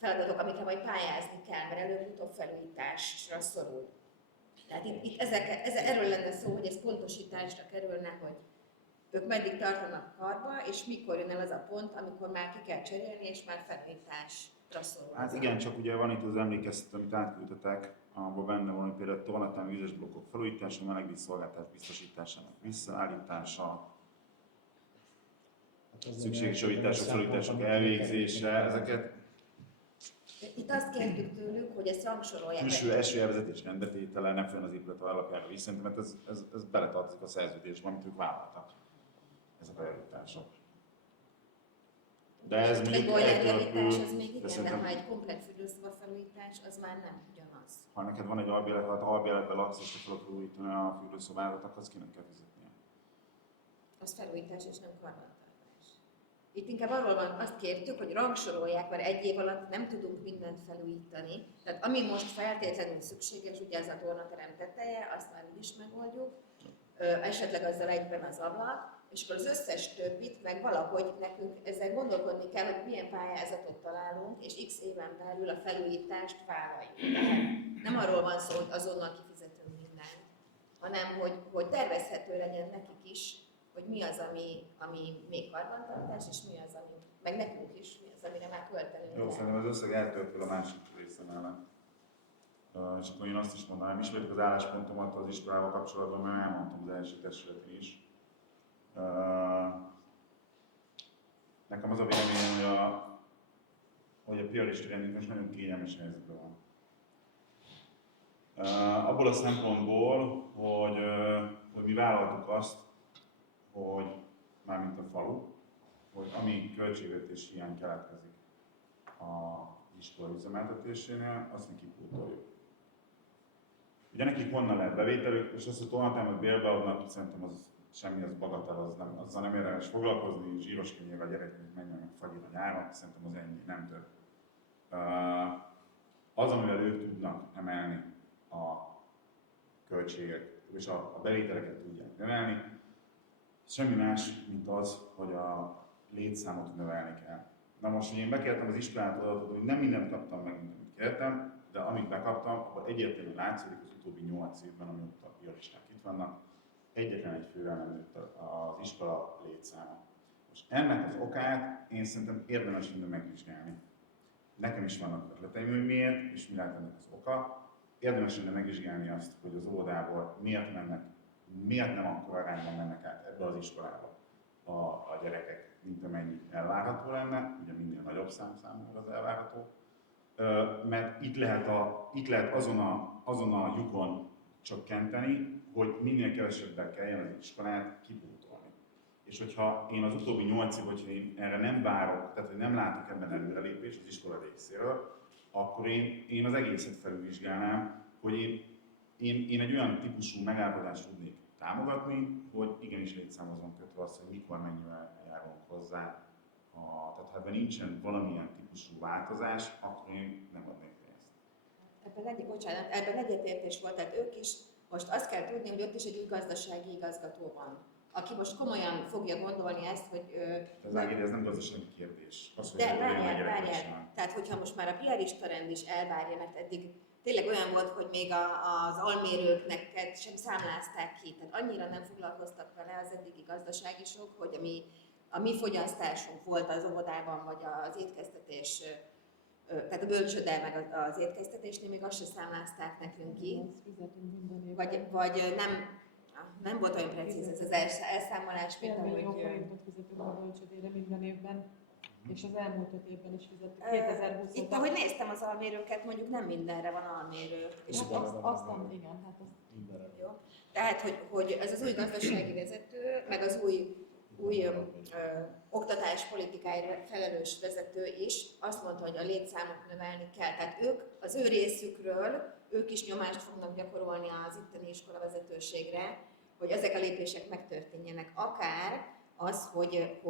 feladatok, amikre majd pályázni kell, mert előbb-utóbb felújításra szorul. Tehát itt erről lenne szó, hogy ez pontosításra kerülne, hogy ők meddig tartanak karba, és mikor jön el az a pont, amikor már ki kell cserélni, és már felújításra szorul. Hát igen, csak ugye van itt az emlékeztető, amit átküldtetek, abban benne van, hogy például tornatán vizes blokkok felújítása, melegvíz szolgáltatás biztosításának visszaállítása, szükséges javítások, felújítások elvégzése, ezeket Itt azt kértük tőlük, hogy ezt rangsorolják. külső esőjelvezetés rendbetétele, nem fönn az épület alapjára vissza, mert ez beletartozik a szerződésbe, amit ők vállaltak, ezek a javítások. De ez Egy mondjuk boilerjavítás az még de igen, de szerintem, ha egy komplet fürdőszoba felújítás, az már nem ugyanaz. ha neked van egy albélet, ha albéletben laksz, és te fel akarod újítani a fürdőszobádat, akkor azt kinek kell fizetnie. Az felújítás és nem karbantartás. Itt inkább arról van, azt kértük, hogy rangsorolják, mert egy év alatt nem tudunk mindent felújítani. Tehát ami most feltétlenül szükséges, ugye az a tornaterem teteje, azt már úgyis megoldjuk, esetleg azzal egyben az ablak, és akkor az összes többit, meg valahogy nekünk ezzel gondolkodni kell, hogy milyen pályázatot találunk, és x éven belül a felújítást vállaljuk. Tehát nem arról van szó, hogy azonnal kifizetünk mindent, hanem hogy tervezhető legyen nekik is, hogy mi az, ami még karbantartás, és mi az, ami, meg nekünk is, mi az, amire már költenünk Jó, kell. szerintem az összeg eltörpül a másik része mellett. És akkor én azt is mondanám, ismerjük az álláspontomat az iskolával kapcsolatban, mert elmondtam az első testületen is. Nekem az a véleményem, hogy a piaristi rendünk most nagyon kényelmes helyzetben van. Abból a szempontból, hogy mi vállaltuk azt, hogy mármint a falu, hogy ami költségvetés hiány keletkezik az iskola üzemeltetésénél, azt mi kipótoljuk. Ugye nekik honnan lehet bevételük, és azt, hogy tornatámat bérbe adnak, szerintem az semmi, az bagatel, azzal nem érdemes foglalkozni, zsíros könnyűvel a gyereknek menjen meg fagyira nyáron, szerintem az ennyi, nem több. Az, amivel ők tudnak emelni a költségek, és a bevételeket tudják növelni, semmi más, mint az, hogy a létszámot növelni kell. Na most, hogy én bekértem az iskolától adatot, hogy nem mindent kaptam meg, amit kértem, de amit bekaptam, akkor egyértelműen látszik, az utóbbi 8 évben, amióta a piaristák itt vannak, egyetlen egy fővel nem nőtt az iskola létszáma. Most ennek az okát én szerintem érdemes minden megvizsgálni. Nekem is vannak ötleteim, hogy miért, és mi lehet ennek az oka. Érdemes lenne megvizsgálni azt, hogy az óvodából miért nem akkor arányban mennek át ebbe az iskolába a gyerekek, mint amennyi elvárható lenne, ugye minél nagyobb szám számomra az elvárható. mert itt lehet azon a lyukon csökkenteni, hogy minél kevesebbel kelljen az iskolát kipótolni. És hogyha én az utóbbi 8 év, hogyha én erre nem várok, tehát hogy nem látok ebben előrelépést az iskola részéről, akkor én az egészet felülvizsgálnám, hogy én egy olyan típusú megállapodást tudnék támogatni, hogy igenis létszámhoz van kötve az, hogy mikor mennyivel járunk hozzá. Tehát ha ebben nincsen valamilyen típusú változás, akkor én nem adnék pénzt. Ebben egyetértés volt, tehát ők is, most azt kell tudni, hogy ott is egy új gazdasági igazgató van, aki most komolyan fogja gondolni ezt, hogy... Az Ági, ez nem gazdasági kérdés. Az, hogy de várjál. Tehát hogyha most már a piarista rend is elvárja, mert eddig tényleg olyan volt, hogy még az almérőknek sem számlázták ki, tehát annyira nem foglalkoztak vele az eddigi gazdaságisok, hogy a mi fogyasztásunk volt az óvodában, vagy az étkeztetés, tehát a bölcsőde meg az étkeztetésnél még azt se számlázták nekünk ki, vagy nem volt olyan precíz ez az elszámolás, mint ahogy... 1 millió forintot fizetünk a bölcsődére minden évben, és az elmúlt 5 évben is fizettük. 2020 Itt, ahogy néztem az almérőket, mondjuk nem mindenre van almérő. És igen, hát azt. Mindenre. jó. Tehát, hogy ez az új gazdasági vezető, meg az új oktatáspolitikáért felelős vezető is azt mondta, hogy a létszámot növelni kell. Tehát ők az ő részükről, ők is nyomást fognak gyakorolni az itteni iskola vezetőségre, hogy ezek a lépések megtörténjenek. Akár az, hogy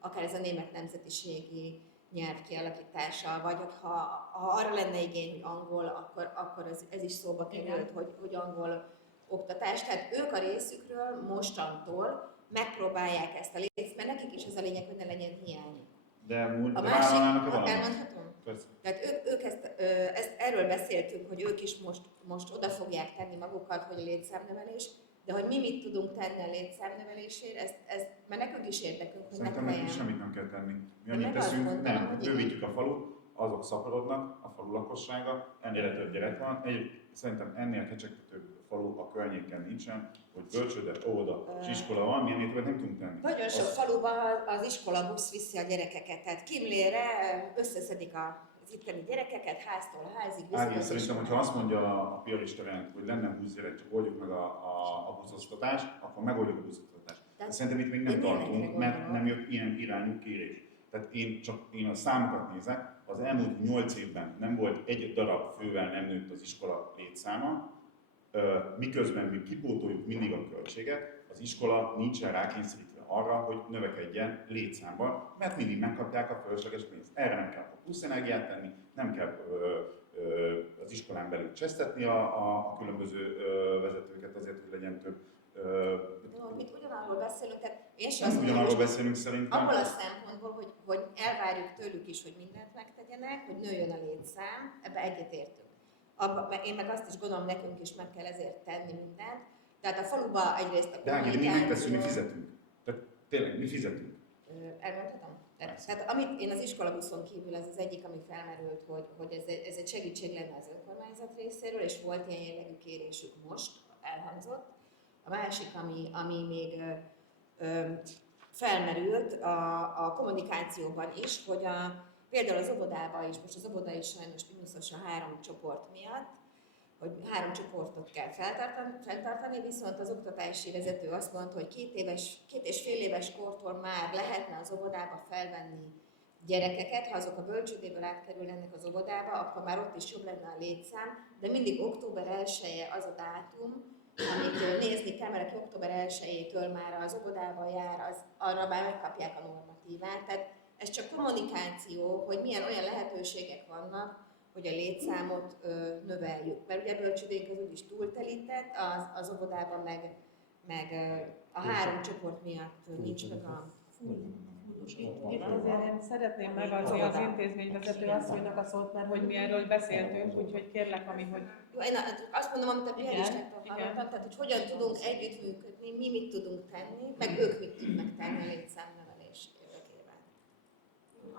akár ez a német nemzetiségi nyelv kialakítása, vagy ha arra lenne igény, hogy angol, akkor ez is szóba került, hogy angol oktatás. Tehát ők a részükről mostantól megpróbálják ezt a létszámot, mert nekik is az a lényeg, hogy ne legyen hiány. De A másik, elmondhatom? Tehát ők erről beszéltünk, hogy ők is most oda fogják tenni magukat, hogy a létszámnövelés, de hogy mi mit tudunk tenni a létszámnövelésért, mert nekünk is érdekünk, hogy szerintem nekünk semmit nem kell tenni. Mi annyit meg azt teszünk, mondtam, nem, hogy bővítjük a falut, azok szaporodnak, a falu lakossága, ennél több gyerek van. Szerintem ennél kecsegtetőbb falu a környéken nincsen, hogy bölcsőde, óvoda és iskola van, mi ennél többet nem tudunk tenni. Nagyon sok faluban az iskolabusz viszi a gyerekeket, tehát Kimlére összeszedik az itteni gyerekeket, háztól házig. Ági, szerintem, hogyha azt mondja a piarista rend, hogy lenne 20 gyerek, csak oldjuk meg a buszosztatást, akkor megoldjuk a buszosztatást. Szerintem itt még nem tartunk, mert nem jött ilyen irányú kérés. Tehát én a számokat nézek, az elmúlt 8 évben nem volt egy darab fővel nem nőtt az iskola létszáma, miközben mi kipótoljuk mindig a költséget, az iskola nincsen rákényszerítve arra, hogy növekedjen létszámban, mert mindig megkapják a fölösleges pénzt. Erre nem kell plusz energiát tenni, nem kell az iskolán belül csesztetni a különböző vezetőket azért, hogy legyen több. Itt ugyanarról beszélünk, tehát én sem Nem azt ugyanarról beszélünk szerintem. abból a szempontból, hogy elvárjuk tőlük is, hogy mindent megtegyenek, hogy nőjön a létszám, ebbe egyetértünk. Én meg azt is gondolom, nekünk is meg kell ezért tenni mindent. Tehát a faluba egyrészt a De Ági, mi megteszünk, mi fizetünk. Tehát tényleg, mi fizetünk. Elmondhatom? Tehát amit én az iskolabuszon kívül, ez az egyik, ami felmerült, hogy ez egy segítség lenne az önkormányzat részéről, és volt ilyen jellegű kérésük most, elhangzott. A másik, ami még felmerült a kommunikációban is, hogy például az óvodában is, most az óvoda is sajnos mínuszos a 3 csoport miatt, hogy 3 csoportot kell fenntartani, viszont az oktatási vezető azt mondta, hogy 2 és fél éves kortól már lehetne az óvodába felvenni gyerekeket, ha azok a bölcsődéből átkerülnek az óvodába, akkor már ott is jobb lenne a létszám, de mindig október 1-e az a dátum, amit nézni kell, mert aki október 1-től már az óvodába jár, arra már megkapják a normatívát. Tehát ez csak kommunikáció, hogy milyen olyan lehetőségek vannak, hogy a létszámot növeljük. Mert ugye a bölcsődénk az úgyis túltelített, az óvodában meg a 3 csoport miatt nincs meg a... Itt azért én szeretném megadni az intézményvezető asszonynak a szót, mert hogy mi erről beszéltünk, úgyhogy kérlek, hogy... Jó, én azt mondom, amit a piaristáktól hallottam, tehát hogy hogyan tudunk együttműködni, mi mit tudunk tenni, meg ők mit tudnak tenni a létszámnövelés érdekében.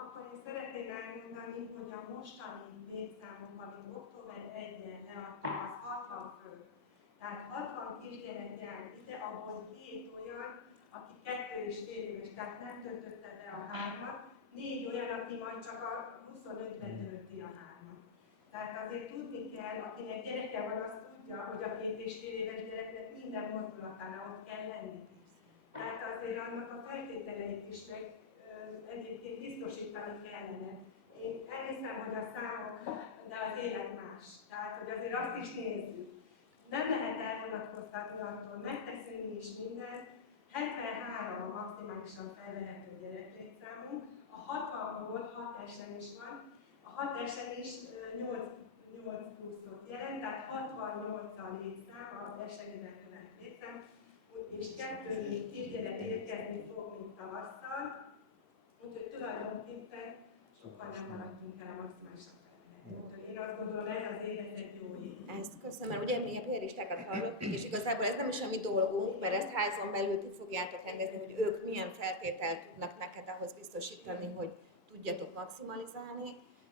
Akkor én szeretném elmondani, hogy a mostani létszámok, amit október 1-en eladtam, az 60 fő. Tehát 60 kisgyerek jár ide, abból 7 olyan, aki 2 és fél éves, tehát nem töltötte be a 3-at, 4 olyan, aki majd csak a 25-ben tölti a 3-at. Tehát azért tudni kell, akinek gyereke van, az tudja, hogy a 2 és fél éves gyereknek minden mozdulatánál ott kell lenni. Tehát azért annak a feltételeit is meg egyébként biztosítani kellene. Én elhiszem, hogy a számok, de az élet más. Tehát, hogy azért azt is nézzük. Nem lehet elvonatkoztatni attól, megteszünk mi is mindent. 73 a maximálisan felvehető gyereklétszámunk, a 60-ból 6 esen is van, a 6 esen is 8 pluszot jelent, tehát 68 a létszám, az esenivel felett létszám, és 2 kisgyerek érkezni fog, mint tavasszal, úgyhogy tulajdonképpen sokkal nem maradtunk el a maximálisan felvehető. Úgyhogy én azt gondolom, ez az év egy jó év. Ezt köszönöm, mert ugye mi a piaristákat hallottuk, és igazából ez nem is a mi dolgunk, mert ezt házon belül ti fogjátok rendezni, hogy ők milyen feltételt tudnak neked ahhoz biztosítani, hogy tudjatok maximalizálni.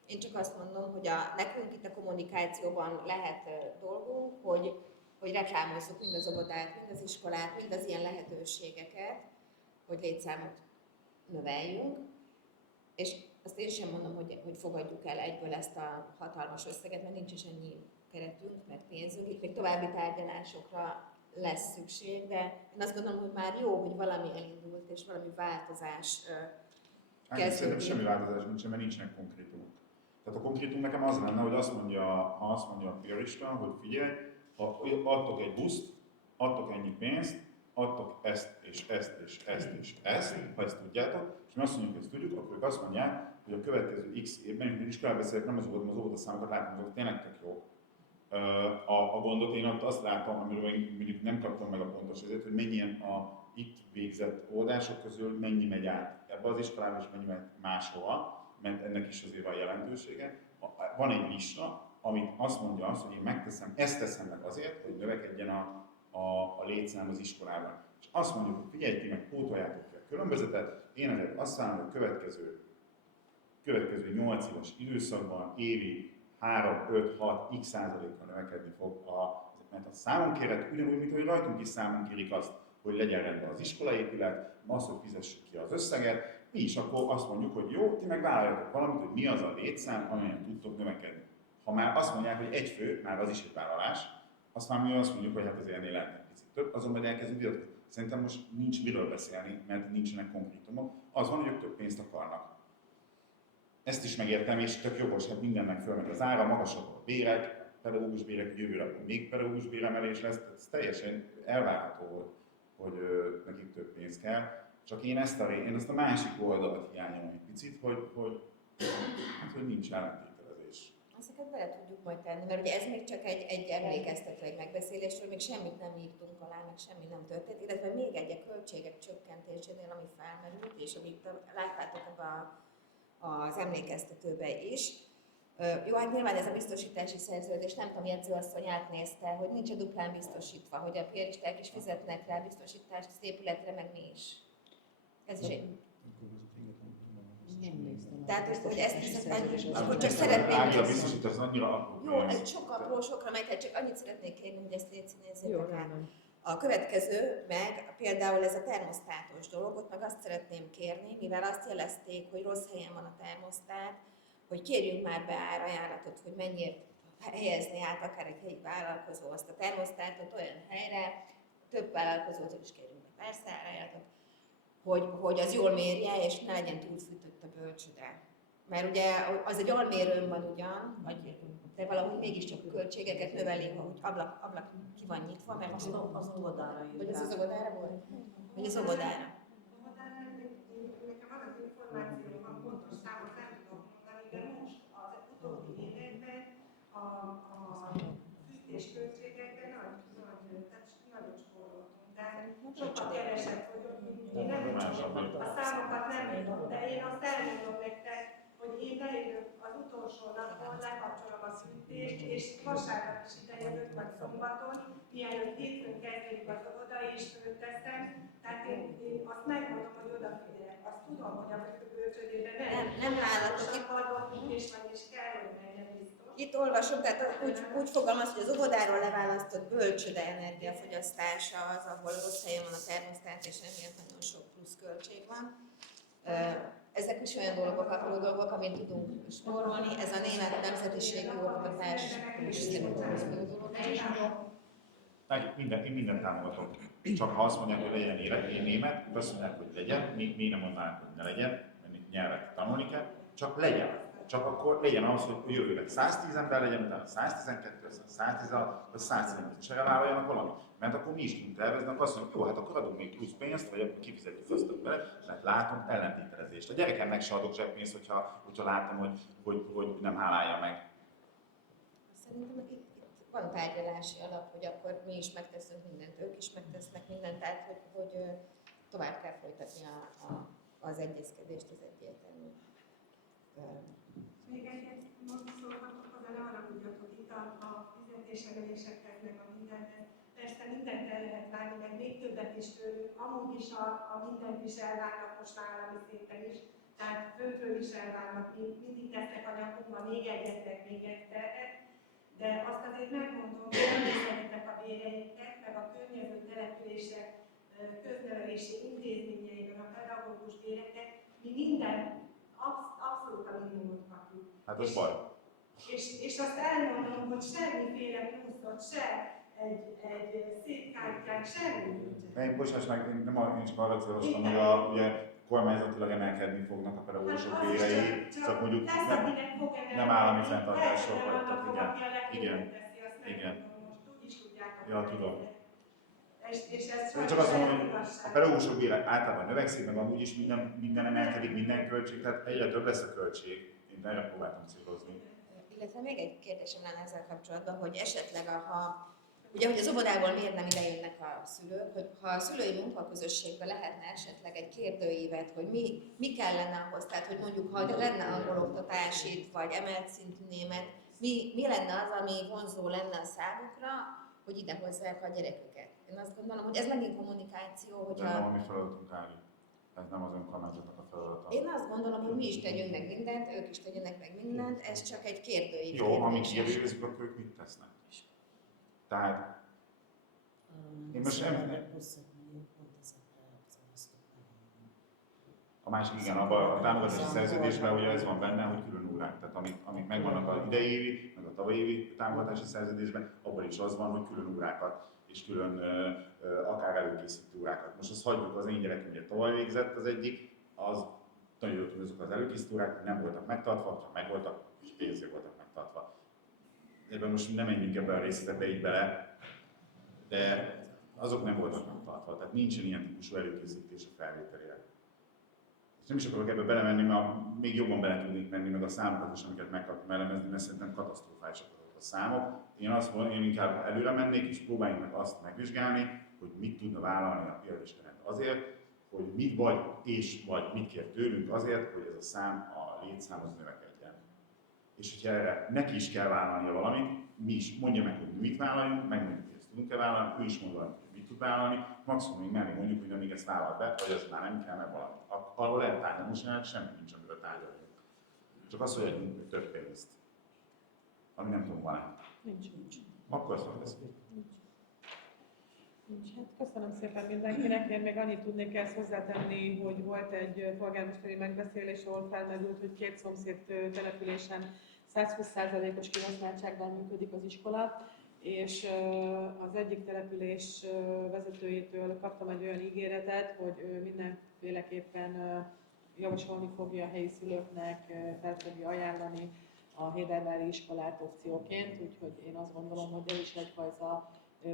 Én csak azt mondom, hogy nekünk itt a kommunikációban lehet dolgunk, hogy reklámozzuk mind az óvodát, mind az iskolát, mind az ilyen lehetőségeket, hogy létszámot növeljünk. És azt én sem mondom, hogy fogadjuk el egyből ezt a hatalmas összeget, mert nincs is ennyi keretünk, meg pénzünk, itt még további tárgyalásokra lesz szükség, de én azt gondolom, hogy már jó, hogy valami elindult, és valami változás kezdődik. Szerintem semmi változás nincsen, mert nincsenek konkrétumok. Tehát a konkrétum nekem az lenne, hogy ha azt mondja a piarista, hogy figyelj, ha adtok egy buszt, adtok ennyi pénzt, adtok ezt, és ezt, és ezt, és ezt, ha ezt tudjátok, és mi azt mondjuk, hogy ezt tudjuk, akkor ők azt mondják, hogy a következő x évben, én iskolában beszélek, nem az óvodaszámokat látom, azok tényleg tök jó. A gondot én ott azt látom, amiről én mondjuk nem kaptam meg a pontos ezért, hogy mennyien a itt végzett oldások közül mennyi megy át ebbe az iskolába, és mennyi megy máshova, mert ennek is azért van jelentősége. Van egy lista, amit azt mondja azt, hogy én megteszem, ezt teszem meg azért, hogy növekedjen a létszám az iskolában. És azt mondjuk, hogy figyelj, ti meg pótoljátok ki a különbözetet, én ezért azt szállom, hogy a következő 8 éves időszakban évi 3-5-6 x százalékkal növekedni fog mert a számonkérhet ugyanúgy, mint hogy rajtunk is számon kérik azt, hogy legyen rendben az iskolaépület, az, hogy fizessük ki az összeget, mi is akkor azt mondjuk, hogy jó, ti meg vállaljatok valamit, hogy mi az a létszám, amelyen tudtok növekedni. Ha már azt mondják, hogy egy fő, már az is egy vállalás, azt már mi azt mondjuk, hogy hát azért ennél lehet egy picit több, azon majd elkezdünk vitatkozni. Szerintem most nincs miről beszélni, mert nincsenek konkrétumok. Az van, hogy ők több pénzt akarnak. Ezt is megértem, és tök jogos, hát mindennek fölmegy az ára, magasabb a bérek, pedagógus bérek, jövőre még pedagógus béremelés lesz, tehát ez teljesen elvárható, hogy nekik több pénz kell. Csak én ezt a másik oldalt hiányolom egy picit, hogy nincs ellentételezés. Ezeket bele tudjuk majd tenni, mert ugye ez még csak egy emlékeztető, egy megbeszélésről, még semmit nem írtunk alá, meg semmi nem történt, illetve még egy a költségek csökkentésénél, ami felmerült, és amit láttátok az emlékeztetőbe is. Jó, hát nyilván ez a biztosítási szerződés, nem tudom, jegyzőasszony átnézte, hogy nincs a duplán biztosítva, hogy a piaristák is fizetnek rá biztosítást az épületre, meg mi is. Ez is egy... Tehát, hogy ezt hiszem, akkor csak szeretném... A biztosítás annyira apró Jó, pénz. egy sok aprósokra megy, tehát csak annyit szeretnék kérni, hogy ezt nézzétek Jó, át. rendben. A következő, meg például ez a termosztátos dolog, ott meg azt szeretném kérni, mivel azt jelezték, hogy rossz helyen van a termosztát, hogy kérjünk már be árajánlatot, hogy mennyiért helyezni át akár egy helyi vállalkozó azt a termosztátot olyan helyre, több vállalkozótól is kérjünk be persze árajánlatot, hogy az jól mérje, és ne legyen túlfűtött a bölcsőde. Mert ugye az egy almérőn van ugyan, de valahogy mégiscsak a költségeket növeli, hogy ablak ki van nyitva, mert Az óvodára vagy az óvodára volt? Vagy az óvodára? Nekem az az információ, a pontos számot nem tudok mondani, de most az utóbbi években a fűtés költségekben nagyon spóroltunk. De sokkal kevesebb vagyok, én nem a számokat nem tudom, de én azt elmondom nektek, hogy én bejövök az utolsó napon, lekapcsolom a fűtést, és vasárnap is idejövök, vagy szombaton, mielőtt hétfőn kezdődik az oda, és fölteszem. Tehát én azt megmondom, hogy odafigyelek. Azt tudom, hogy a bölcsődében Nem nálatok itt. Hallott fűtés van, és kell, hogy legyen biztos. Itt olvasom, tehát úgy fogalmaz, hogy az óvodáról leválasztott bölcsőde energiafogyasztása az, ahol rossz helyen van a termosztát, és emiatt nagyon sok plusz költség van. Ezek is olyan dolgok, apró dolgok, amit tudunk spórolni. Ez a német nemzetiségi oktatás is szerintem az jó dolog. Én mindent támogatok. Csak ha azt mondják, hogy legyen német, azt mondják, hogy legyen, mi nem mondanánk, hogy ne legyen, mert nyelvet tanulni kell, csak legyen. Csak akkor legyen az, hogy jövőleg 110 ember legyen, utána 112, 116, vagy 115, és elvállaljanak valamit. Mert akkor mi is tudunk tervezni, akkor azt mondjuk, jó, hát akkor adunk még plusz pénzt, vagy akkor kifizetjük azt a bele, mert látom ellentételezést. A gyerekemnek se adok zseppénzt, hogyha látom, hogy nem hálálja meg. Szerintem itt van tárgyalási alap, hogy akkor mi is megteszünk mindent, ők is megtesznek mindent, tehát hogy tovább kell folytatni az egyezkedést, az egyértelmű. Még egyet szólhatok hozzá, ne haragudjatok itt a fizetésemelésekhez, meg a mindenhez. Persze mindent el lehet várni, meg még többet is tőlük. Amúgy is a mindent is elvárnak most állami szinten is. Tehát főtől is elvárnak, mindig tesznek a nyakunkba még egyet, meg még egyszer. De azt azért megmondom, hogy emelkedtek a béreinket, meg a környező települések köznevelési intézményeiben a pedagógus béreket, mi minden abszolút a minimumot kapjuk. Hát ez baj. És azt elmondom, hogy semmiféle pluszot, se egy szép kártyát, semmi nincsen. Én bocsáss meg, én csak arra céloztam, hogy ugye kormányzatilag emelkedni fognak a pedagógusok bérei, csak mondjuk nem állami fenntartások vagytok, igen. Úgy is tudjátok. Ja, tudom. És ez Én csak azt mondom, hogy a pedagógusok bére általában növekszik, meg amúgy is minden emelkedik, minden költség, tehát egyre több lesz a költség. Én erre próbáltam célozni. Illetve még egy kérdésem lenne ezzel kapcsolatban, hogy esetleg ugye, hogy az óvodából miért nem ide jönnek a szülők, hogy ha a szülői munkaközösségben lehetne esetleg egy kérdőívet, hogy mi kellene ahhoz, tehát hogy mondjuk, ha lenne angol oktatás itt, vagy emelt szintű német, mi lenne az, ami vonzó lenne a számukra, hogy ide hozzák a gyereküket. Én azt gondolom, hogy ez megint kommunikáció, hogyha... Ez nem a mi feladatunk, Ági. Ez nem az önkormányzatnak a feladata. Én azt gondolom, hogy mi is tegyünk meg mindent, ők is tegyenek meg mindent, ez csak egy kérdőív. Jó, ha mi kérdezzük, akkor ők mit tesznek? Tehát én most nem... A másik igen, abban a támogatási szerződésben ugye ez van benne, hogy külön órák. Tehát amik megvannak az idei évi, meg a tavalyi évi támogatási szerződésben, abban is az van, hogy külön órákat és külön akár előkészítő órákat. Most azt hagyjuk, az én gyerekem ugye tavaly végzett az egyik, az nagyon jól tudjuk, az előkészítő órák nem voltak megtartva, ha megvoltak, és pénzért voltak megtartva. Ebben most nem menjünk ebben a részletekbe így bele, de azok nem voltak megtartva, tehát nincsen ilyen típusú előkészítés a felvételére. És nem is akarok ebbe belemenni, mert még jobban bele tudnék menni, meg a számokat is, amiket meg akartam elemezni, mert szerintem katasztrofálisak azok a számok. Én azt mondom, én inkább előre mennék, és próbáljunk meg azt megvizsgálni, hogy mit tudna vállalni a Piariskerend azért, hogy mit vagy mit kér tőlünk azért, hogy ez a szám, a létszám az növekedjen. És hogyha erre neki is kell vállalnia valamit, mi is mondja meg, hogy mit vállaljunk, megmondjuk, hogy ezt tudunk-e vállalni, ő is mondja, hogy mit tud vállalni, maximum még mellé mondjuk, hogy amíg ezt vállalt be, vagy az már nem kell meg valami. Arról lehet tárgyalni, most jelenleg semmi nincs, amiről tárgyaljunk. Csak az, hogy adjunk több pénzt. Ami nem tudom, van-e. Nincs. Akkor azt mondom, Nincs. Hát köszönöm szépen mindenkinek. Én még annyit tudnék ezt hozzátenni, hogy volt egy polgármesteri megbeszélés, ahol felmerült, hogy 2 szomszéd településen 120%-os kihasználtsággal működik az iskola, és az egyik település vezetőjétől kaptam egy olyan ígéretet, hogy ő mindenféleképpen javasolni fogja a helyi szülőknek, fel fogja ajánlani a Hédervári iskolát opcióként, úgyhogy én azt gondolom, hogy ez is egyfajta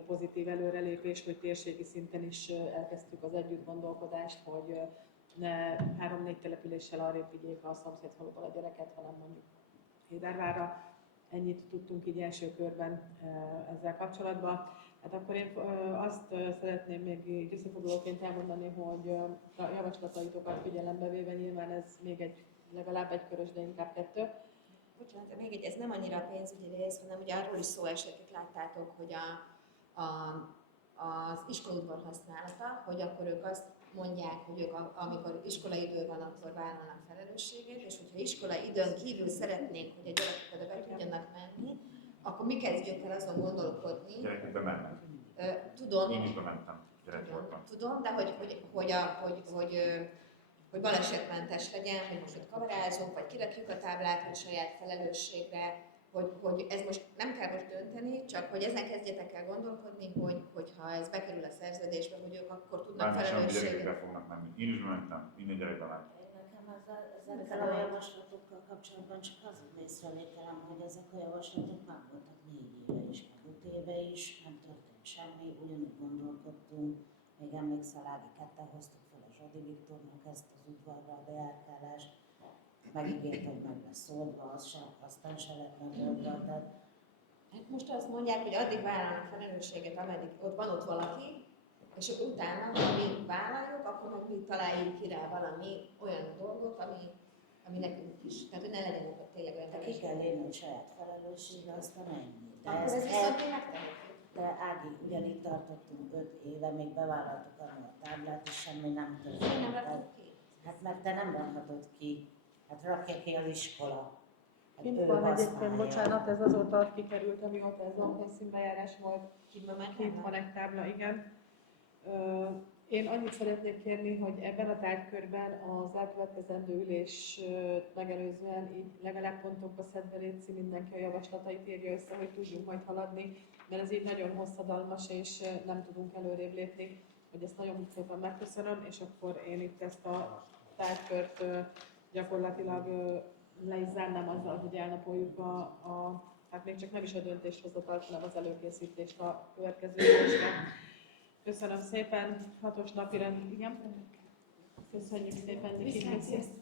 pozitív előrelépés, hogy térségi szinten is elkezdtük az együttgondolkodást, hogy ne 3-4 településsel arrébb vigyék a szomszédfaluból a gyereket, hanem mondjuk Hédervárra. Ennyit tudtunk így első körben ezzel kapcsolatban. Hát akkor én azt szeretném még így összefoglalóként elmondani, hogy a javaslataitokat figyelembe véve nyilván ez még legalább egy körös, de inkább 2. Bocsánat, még egy, ez nem annyira a pénzügyi rész, hanem ugye arról is szó esett, itt láttátok, hogy az iskolaudvar használata, hogy akkor ők azt mondják, hogy ők amikor iskolaidő van, akkor vállalnak felelősséget, és hogyha iskolaidőn kívül szeretnék, hogy a gyerekek oda be tudjanak menni, akkor mi kezdjünk el azon gondolkodni. Gyerekek bemennek. Tudom. Én is bementem, gyerek voltam. Tudom, de hogy hogy balesetmentes legyen, hogy most ott kamerázunk, vagy kirakjuk a táblát, hogy saját felelősségre, hogy ez most nem kell most dönteni, csak hogy ezen kezdjetek el gondolkodni, hogy ha ez bekerül a szerződésbe, hogy ők akkor tudnak Bármi sem gyerekekkel felelősséget. fognak menni. Én is mentem, minden gyerek bement. Nekem ezekkel a javaslatokkal kapcsolatban csak az az észrevételem, hogy ezek a javaslatok már voltak 4 éve is, meg 5 éve is, nem történt semmi, ugyanúgy gondolkodtunk. Még emlékszel, Ági, ketten hoztuk fel a Zsadi Viktornak ezt az udvarra a bejárkálást, megígért, hogy meg lesz oldva, aztán se lett megoldva. Tehát Hát most azt mondják, hogy addig vállalnak felelősséget, ameddig ott valaki, és akkor utána, ha mi vállaljuk, akkor meg mi találjuk ki rá valami olyan dolgot, ami nekünk is. Tehát, hogy ne legyen ott tényleg olyan ki kell írni, hogy saját felelősségre, aztán ennyi. Akkor ez viszont mi megtehetjük. De Ági, ugyanígy tartottunk 5 éve, még bevállaltuk arra a táblát, és semmi nem történt. Miért nem raktuk ki? Hát mert te nem rakhatod ki. Hát rakja ki az iskola. Hát Kint ő van egyébként, használja. bocsánat, ez azóta kikerült, amióta ez a helyszínbejárás volt. Kintben már Kint van egy tábla, igen. Én annyit szeretnék kérni, hogy ebben a tárgykörben az elkövetkezendő ülés megelőzően így legalább pontokba szedve létszi mindenki a javaslatait írja össze, hogy tudjunk majd haladni, mert ez így nagyon hosszadalmas, és nem tudunk előrébb lépni. Hogy ezt nagyon szépen megköszönöm, és akkor én itt ezt a tárgykört gyakorlatilag le is zárnám azzal, hogy elnapoljuk hát még csak nem is a döntéshozatalt, hanem az előkészítést a következő ülésre. Köszönöm szépen, 6-os napirend, igen? Köszönjük szépen, Niki,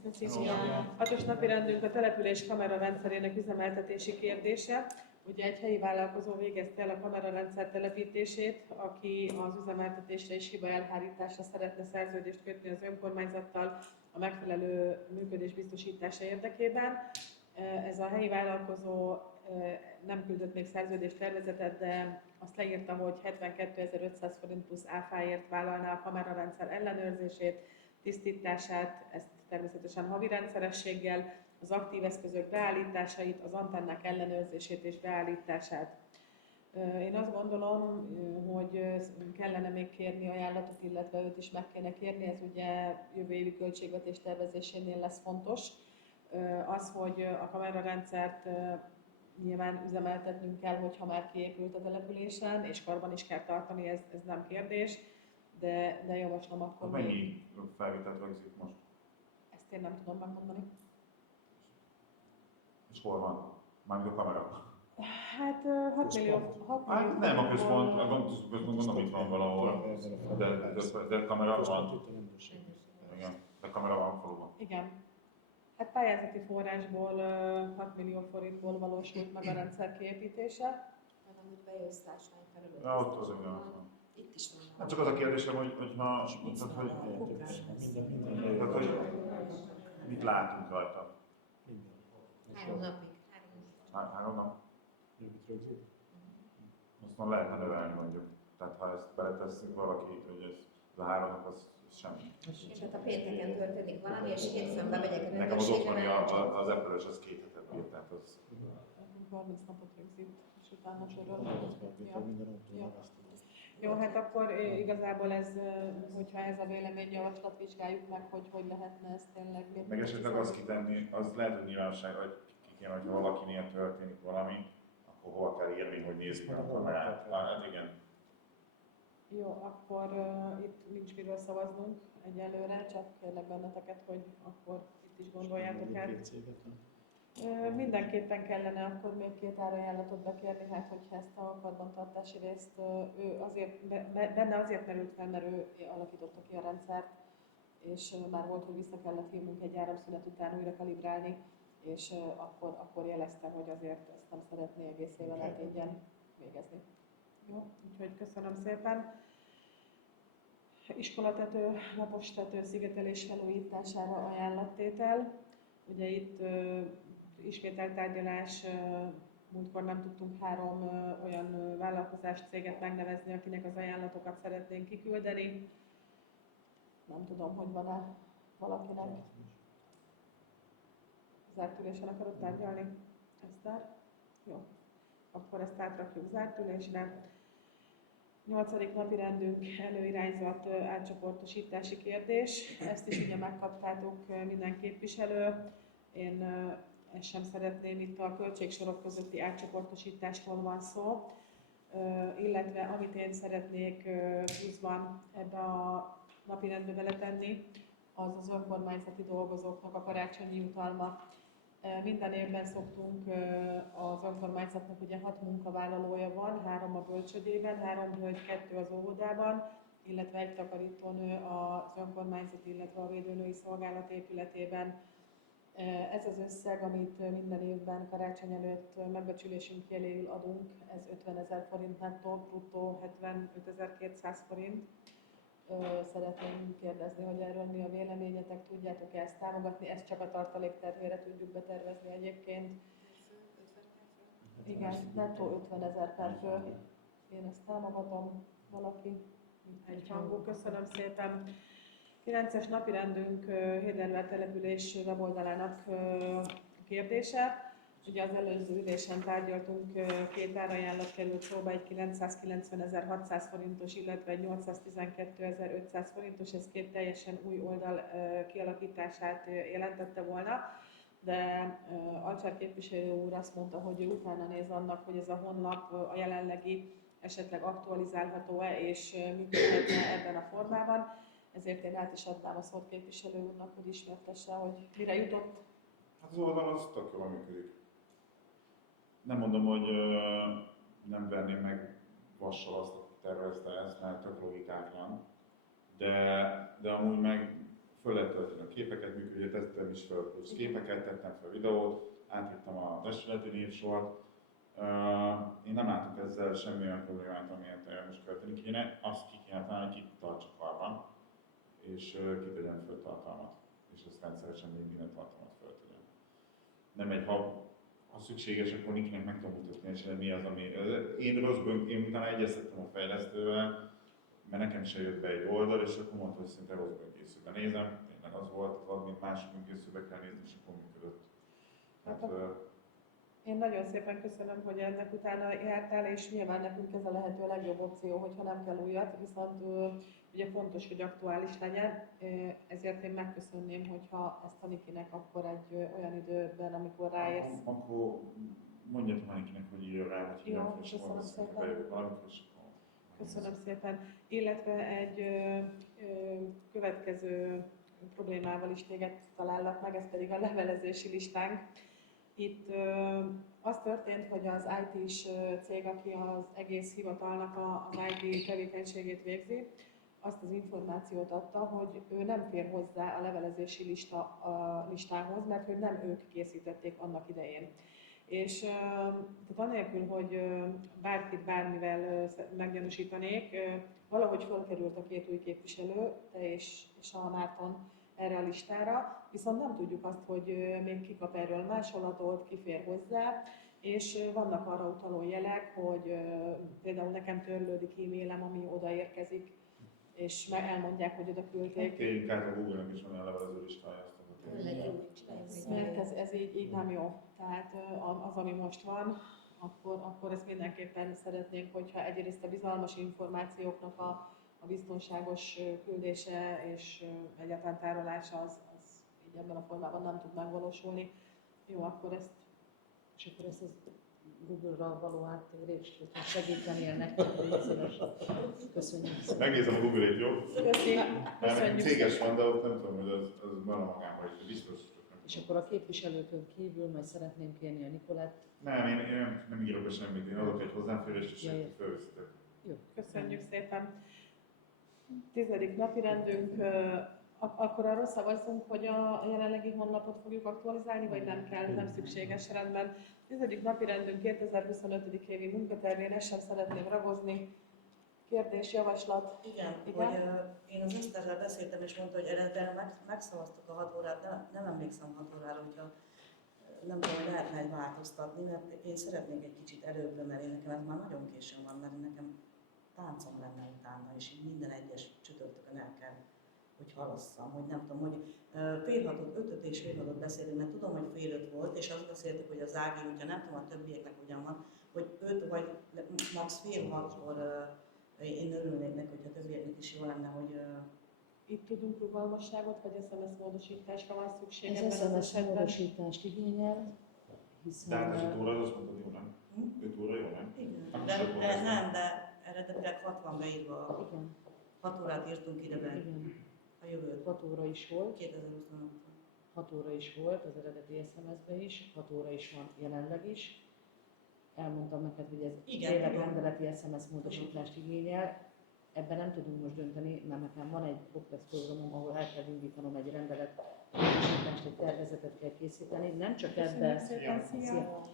köszönjük. 6-os napirendünk a település kamerarendszerének üzemeltetési kérdése. Ugye egy helyi vállalkozó végezte el a kamerarendszer telepítését, aki az üzemeltetésre és hiba elhárításra szeretne szerződést kötni az önkormányzattal a megfelelő működés biztosítása érdekében. Ez a helyi vállalkozó nem küldött még szerződéstervezetet, de azt leírta, hogy 72.500 forint plusz áfáért vállalná a kamerarendszer ellenőrzését, tisztítását, ezt természetesen havi rendszerességgel, az aktív eszközök beállításait, az antennák ellenőrzését és beállítását. Én azt gondolom, hogy kellene még kérni ajánlatot, illetve őt is meg kéne kérni, ez ugye jövő évi költségvetés tervezésénél lesz fontos. Az, hogy a kamerarendszert nyilván üzemeltetnünk kell, hogyha már kiépült a településen, és karban is kell tartani, ez nem kérdés, de javaslom akkor még. Mennyi felvételt rögzít most? Ezt én nem tudom megmondani. És hol van? Mármint a kamera. Hát 6 millió. Hát nem a központ, gondolom itt van valahol, de kamera van. Igen, de kamera van faluban. Igen. Hát pályázati forrásból 6 millió forintból valósult meg a rendszer kiépítése. Hanem, hogy bejosztásnál kerül. Ja, ott az olyan. Itt is van. Hát csak az a kérdésem, hogy mit látunk rajta? 3 napig. 3 nap? Azt már lehetne növelni mondjuk. Tehát ha ezt beletesszük valaki, hogy ez a 3 nap az semmi. És hát a pénteken történik valami, és hétfőn bemegyek a Nekem az otthoni rendőrségre, az Apple-es az 2 hetet bírt, tehát az... 30 napot rögzít, és utána sorol. Jó, hát akkor igazából ez, hogyha ez a véleményjavaslat, vizsgáljuk meg, hogy lehetne ezt tényleg lépni. Meg esetleg azt kitenni, az lehet, hogy nyilvánosság, hogy ki kéne, hogyha valakinél történik valami, akkor hol kell írni, hogy nézzük meg a kamerát. Hát igen. Jó, akkor itt nincs miről szavaznunk egyelőre, csak kérlek benneteket, hogy akkor itt is gondoljátok át. Mindenképpen kellene akkor még 2 árajánlatot bekérni, hát hogyha ezt a karbantartási részt, ő azért, benne azért merült fel, mert ő alakította ki a rendszert, és már volt, hogy vissza kellett hívnunk egy áramszünet után újra kalibrálni, és akkor jelezte, hogy azért ezt nem szeretné egész éven át ingyen végezni. Jó, úgyhogy köszönöm szépen. Iskolatető, lapostető, szigetelés felújítására ajánlattétel. Ugye itt ismételt tárgyalás, múltkor nem tudtunk 3 olyan vállalkozás céget megnevezni, akinek az ajánlatokat szeretnénk kiküldeni. Nem tudom, hogy van-e valakinek. Zárt ülésen akarod tárgyalni? Eszter? Jó. Akkor ezt átrakjuk zárt ülésre. 8. napi rendünk előirányzat átcsoportosítási kérdés. Ezt is ugye megkaptátok minden képviselő. Én ezt sem szeretném, itt a költségsorok közötti átcsoportosításról van szó, illetve amit én szeretnék pluszban ebbe a napirendbe beletenni, az önkormányzati dolgozóknak a karácsonyi jutalma. Minden évben szoktunk az önkormányzatnak ugye 6 munkavállalója van, 3 a bölcsödében, 3 hölgy, 2 az óvodában, illetve egy takarítónő az önkormányzat, illetve a védőnői szolgálat épületében. Ez az összeg, amit minden évben karácsony előtt megbecsülésünk jeléül adunk, ez 50 000 forint nettó, bruttó 75.200 forint. Szeretném kérdezni, hogy erről mi a véleményetek, tudjátok-e ezt támogatni, ezt csak a tartaléktervére tudjuk betervezni egyébként. Igen, nettó 50 000 per fő. Én ezt támogatom, valaki? Egy hangú, köszönöm szépen. 9-es napirendünk Hédervár település weboldalának kérdése. Ugye az előző ülésen tárgyaltunk, 2 árajánlat került szóba, egy 990.600 forintos, illetve egy 812.500 forintos, ez 2 teljesen új oldal kialakítását jelentette volna, de Alcsár képviselő úr azt mondta, hogy ő utána néz annak, hogy ez a honlap a jelenlegi esetleg aktualizálható-e és működhetne ebben a formában. Ezért én át is adnám a szót képviselő úrnak, hogy ismertesse, hogy mire jutott. Hát az oldal az tök jól működik. Nem mondom, hogy nem verném meg vassal azt, aki tervezte ezt, mert tök logikátlan. De amúgy meg föl lehet tölteni a képeket, működő tettem is föl, plusz képeket, tettem fel videót, átvittem a testületi névsort. Én nem látok ezzel semmi olyan problémát, amiért most költeni kéne. Azt ki kéne találni, hogy ki tartsa karban, és ki tegyen föl tartalmat. És azt rendszeresen még minden tartalmat föl tegyen. Nem egy, ha szükséges, akkor Nikinek meg tudom mutatni, és mi az, ami... Én utána egyeztettem a fejlesztővel, mert nekem se jött be egy oldal, és akkor mondta, hogy szinte rossz böngészőben nézem. Tényleg az volt, az admin másik böngészőbe kell nézni, és akkor működött. Én nagyon szépen köszönöm, hogy ennek utána jártál, és nyilván nekünk ez a lehető legjobb opció, hogyha nem kell újat, viszont ugye fontos, hogy aktuális legyen, ezért én megköszönném, hogyha ezt a Nikinek akkor egy olyan időben, amikor ráérsz. Akkor mondjad már Nikinek, hogy írja rá, hogy jó, köszönöm szépen. Köszönöm szépen. Illetve egy következő problémával is téged talállak meg, ez pedig a levelezési listánk. Itt az történt, hogy az IT-s cég, aki az egész hivatalnak az IT tevékenységét végzi, azt az információt adta, hogy ő nem fér hozzá a levelezési listához, mert hogy nem ők készítették annak idején. És tehát anélkül, hogy bárkit bármivel meggyanúsítanék, valahogy felkerült a 2 új képviselő, te és a Márton erre a listára, viszont nem tudjuk azt, hogy még ki kap erről másolatot, ki fér hozzá, és vannak arra utaló jelek, hogy például nekem törlődik e-mailem, ami odaérkezik, és elmondják, hogy oda küldték. Kérjünk át a Google-nek is van a levelező listája. Mert ez így nem jó. Tehát az, ami most van, akkor ezt mindenképpen szeretnénk, hogyha egyrészt a bizalmas információknak a biztonságos küldése és egyáltalán tárolása az így ebben a formában nem tud megvalósulni. Jó, akkor ezt... És akkor ezt az Google-ra való áttérést, hogyha segítenél nektek, légy szíves. Köszönjük szépen. Megnézem a Google-ét, jó? Köszönjük. Céges van, de ott nem tudom, hogy az van a magában, hogy biztos. És akkor a képviselőkön kívül majd szeretném kérni a Nikolát. Én nem írok be semmit, én adok egy hozzáférést, és felveszitek. Jó. Köszönjük szépen. 10. napirendünk, akkor arról szavazzunk, hogy a jelenlegi honlapot fogjuk aktualizálni, vagy nem kell, nem szükséges rendben. 10. napirendünk 2025. évi munkatervén, ezt sem szeretném ragozni. Kérdés, javaslat? Igen, hogy én az Eszterrel beszéltem, és mondta, hogy eredetileg megszavaztuk a 6 órát, nem emlékszem 6 órára, hogyha nem tudom, hogy lehetne egy változtatni, mert én szeretnék egy kicsit előbbre, mert én nekem ez már nagyon későn van, mert nekem táncom lenne utána, és így minden egyes csütörtökön el kell, hogy halasszam, hogy nem tudom, hogy fél 5 és fél 6-ot beszélünk, mert tudom, hogy fél 5 volt, és azt beszéltük, hogy az Ági, hogyha nem tudom, a többieknek ugyan van, hogy 5 vagy max fél 6-kor Én örülnék neki, hogyha többieknek is jó lenne, hogy Itt tudunk rugalmasságot, vagy SMS módosításra van szükség ebben Ez az SMS esetben? módosítást igényel, De hát az hiszen 5 óra, az mondtad, jó, nem? 5 óra, jó, nem? igen, Akkor de sem volt ez. nem, de eredetileg 60 beírva, igen, 6 órát írtunk ide be igen, a jövőt, 6 óra is volt, 2026-ra. 6 óra is volt az eredeti SMS-be is, 6 óra is van jelenleg is. Elmondtam neked, hogy ez Igen, tényleg tudom. rendeleti SMS módosítást igényel. Ebben nem tudunk most dönteni, mert nekem van egy komplex programom, ahol el kell indítanom egy rendelet módosítást, egy tervezetet kell készíteni. Nem csak ebbe, Köszönjük szépen,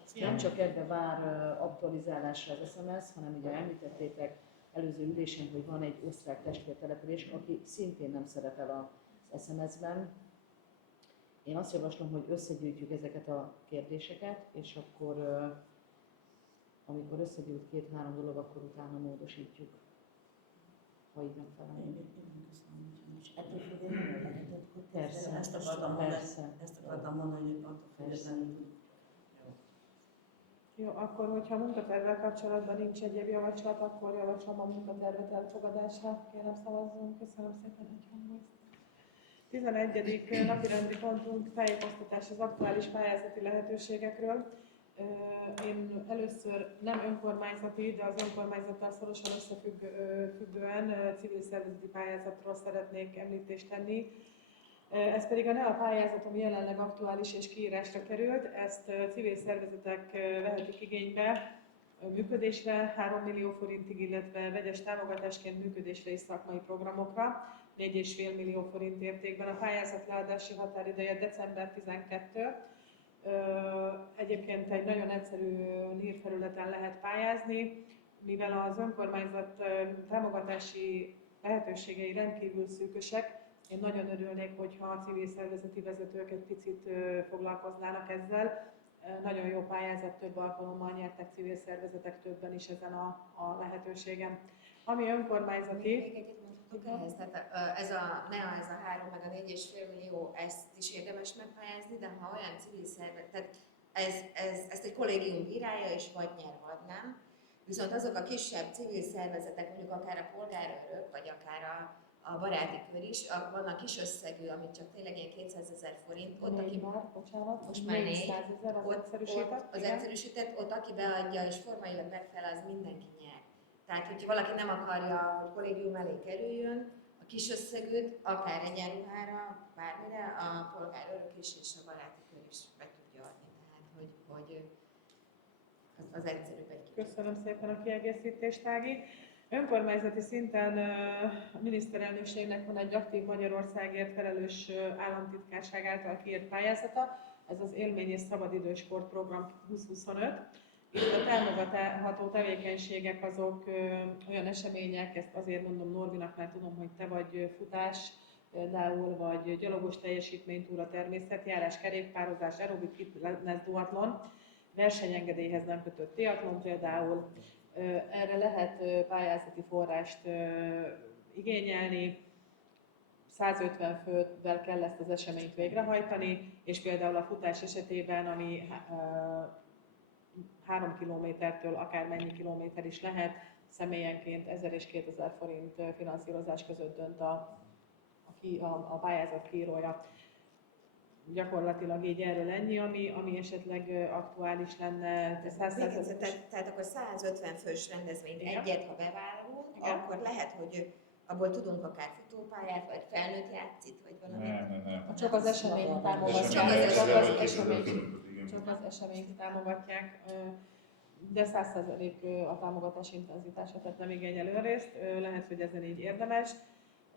szia! nem csak ebbe vár aktualizálásra az SMS, hanem ugye említettétek előző ülésen, hogy van egy osztrák testvértelepülés, aki szintén nem szerepel az SMS-ben. Én azt javaslom, hogy összegyűjtjük ezeket a kérdéseket, és akkor amikor összegyűjt 2-3 dolog, akkor utána módosítjuk, ha így megfelelő. Igen, köszönöm. És ettől függően nem lehetett, hogy Persze, ezt akartam mondani, persze. hogy attól függetlenül tud. Jó, akkor, hogyha a munkatervvel kapcsolatban nincs egyéb javaslat, akkor javaslom a munkatervet elfogadásra. Kérem szavazzunk. Köszönöm szépen, hogy hangoztak. 11. napirendi pontunk tájékoztatás az aktuális pályázati lehetőségekről. Én először nem önkormányzati, de az önkormányzattal szorosan összefüggően civil szervezeti pályázatról szeretnék említést tenni. Ez pedig a NEA pályázat, ami jelenleg aktuális és kiírásra került. Ezt civil szervezetek vehetik igénybe működésre 3 millió forintig, illetve vegyes támogatásként működésre és szakmai programokra 4,5 millió forint értékben. A pályázat leadási határideje december 12. Egyébként egy nagyon egyszerű NIR-felületen lehet pályázni, mivel az önkormányzat támogatási lehetőségei rendkívül szűkösek. Én nagyon örülnék, hogyha a civil szervezeti vezetők egy picit foglalkoznának ezzel. Nagyon jó pályázat, több alkalommal nyertek civil szervezetek többen is ezen a lehetőségen. Ami önkormányzati... Még egyet mondhatok ehhez, tehát ez a NEA, ez a 3 meg a 4,5 millió, ezt is érdemes megpályázni, de ha olyan civil szervezet, tehát ezt egy kollégium bírálja, és vagy nyer, vagy nem. Viszont azok a kisebb civil szervezetek, mondjuk akár a polgárőrök, vagy akár a baráti kör is, vannak kis összegű, amit csak tényleg ilyen 200 000 forint, ott aki bocsánat, most már 400 000 az egyszerűsített. az igen. egyszerűsített, ott aki beadja és formailag megfelel, az mindenki nyer. Tehát, hogyha valaki nem akarja, hogy kollégium elé kerüljön, a kis összegűt, akár egyenruhára, bármire, a polgárőrök is és a baráti kör is be tudja adni. Tehát, hogy az egyszerűbb egy kicsit. Köszönöm szépen a kiegészítést, Ági. Önkormányzati szinten a miniszterelnökségnek van egy aktív Magyarországért felelős államtitkárság által kiírt pályázata, ez az Élmény és Szabadidős Sportprogram 2025. Itt a támogatható tevékenységek azok olyan események, ezt azért mondom Norbinak, mert tudom, hogy te vagy futás, például, vagy gyalogos teljesítménytúra, természetjárás, kerékpározás, aerobik fitness, duatlon, versenyengedélyhez nem kötött triatlon például. Erre lehet pályázati forrást igényelni, 150 fővel kell ezt az eseményt végrehajtani, és például a futás esetében, ami 3 kilométertől akármennyi kilométer is lehet, személyenként 1000 és 2000 forint finanszírozás között dönt a pályázat kiírója. Gyakorlatilag így erről ennyi, ami esetleg aktuális lenne. Tehát akkor 150 fős rendezvényt egyet, ha bevállalunk, Igen. akkor lehet, hogy abból tudunk akár futópályát, vagy felnőtt játszit, vagy valamit. Nem. Csak az eseményt támogatják. Csak az eseményt támogatják, de 100% a támogatás intenzitása, tehát nem igényel önrészt, lehet, hogy ezen így érdemes.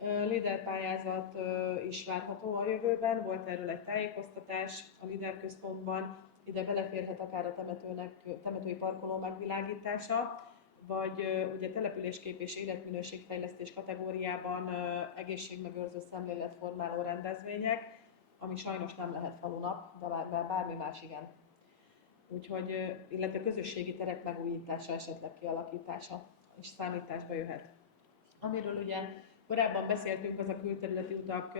LIDER pályázat is várható a jövőben, volt erről egy tájékoztatás a LIDER központban, ide beleférhet akár a temetői parkoló megvilágítása, vagy ugye településkép és életminőségfejlesztés kategóriában egészségmegőrző szemléletformáló rendezvények, ami sajnos nem lehet falunap, de bármi más igen. Úgyhogy, illetve közösségi terek megújítása, esetleg kialakítása és számításba jöhet. Amiről ugye korábban beszéltünk, az a külterületi utak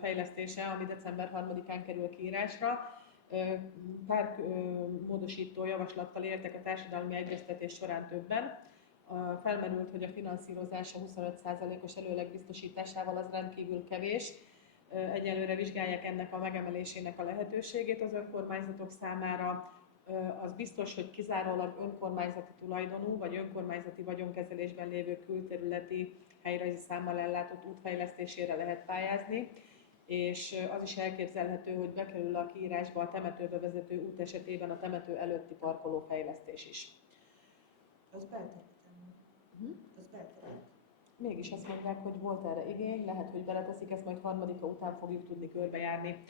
fejlesztése, ami december 3-án kerül kiírásra. Pár módosító javaslattal értek a társadalmi egyeztetés során többen. felmerült, hogy a finanszírozása 25%-os előleg biztosításával az rendkívül kevés. Egyelőre vizsgálják ennek a megemelésének a lehetőségét az önkormányzatok számára. Az biztos, hogy kizárólag önkormányzati tulajdonú vagy önkormányzati vagyonkezelésben lévő külterületi helyrajzi számmal ellátott út fejlesztésére lehet pályázni, és az is elképzelhető, hogy bekerül a kiírásba a temetőbe vezető út esetében a temető előtti parkoló fejlesztés is. Az belterületen van. Az belterület. Mégis azt mondják, hogy volt erre igény, lehet, hogy beleteszik, ezt majd harmadika után fogjuk tudni körbejárni.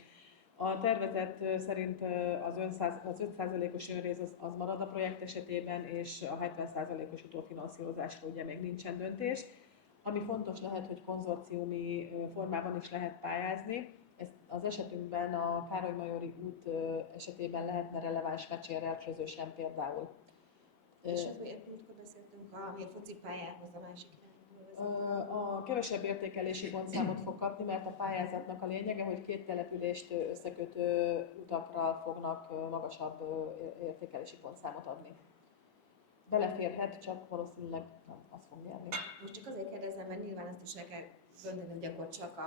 A tervezet szerint az 5%-os önrész az marad a projekt esetében, és a 70%-os utófinanszírozásról ugye még nincsen döntés. Ami fontos lehet, hogy konzorciumi formában is lehet pályázni. Ez az esetünkben a Károly-Majori út esetében lehetne releváns mecsérrel közösen például. És az miért múltkor beszéltünk, ami a focipályához a másik irányból vezet? A kevesebb értékelési pontszámot fog kapni, mert a pályázatnak a lényege, hogy két települést összekötő utakra fognak magasabb értékelési pontszámot adni. Beleférhet, csak valószínűleg nem, azt fog nyerni. Most csak azért kérdezem, mert nyilván ezt is el kell dönteni, hogy akkor csak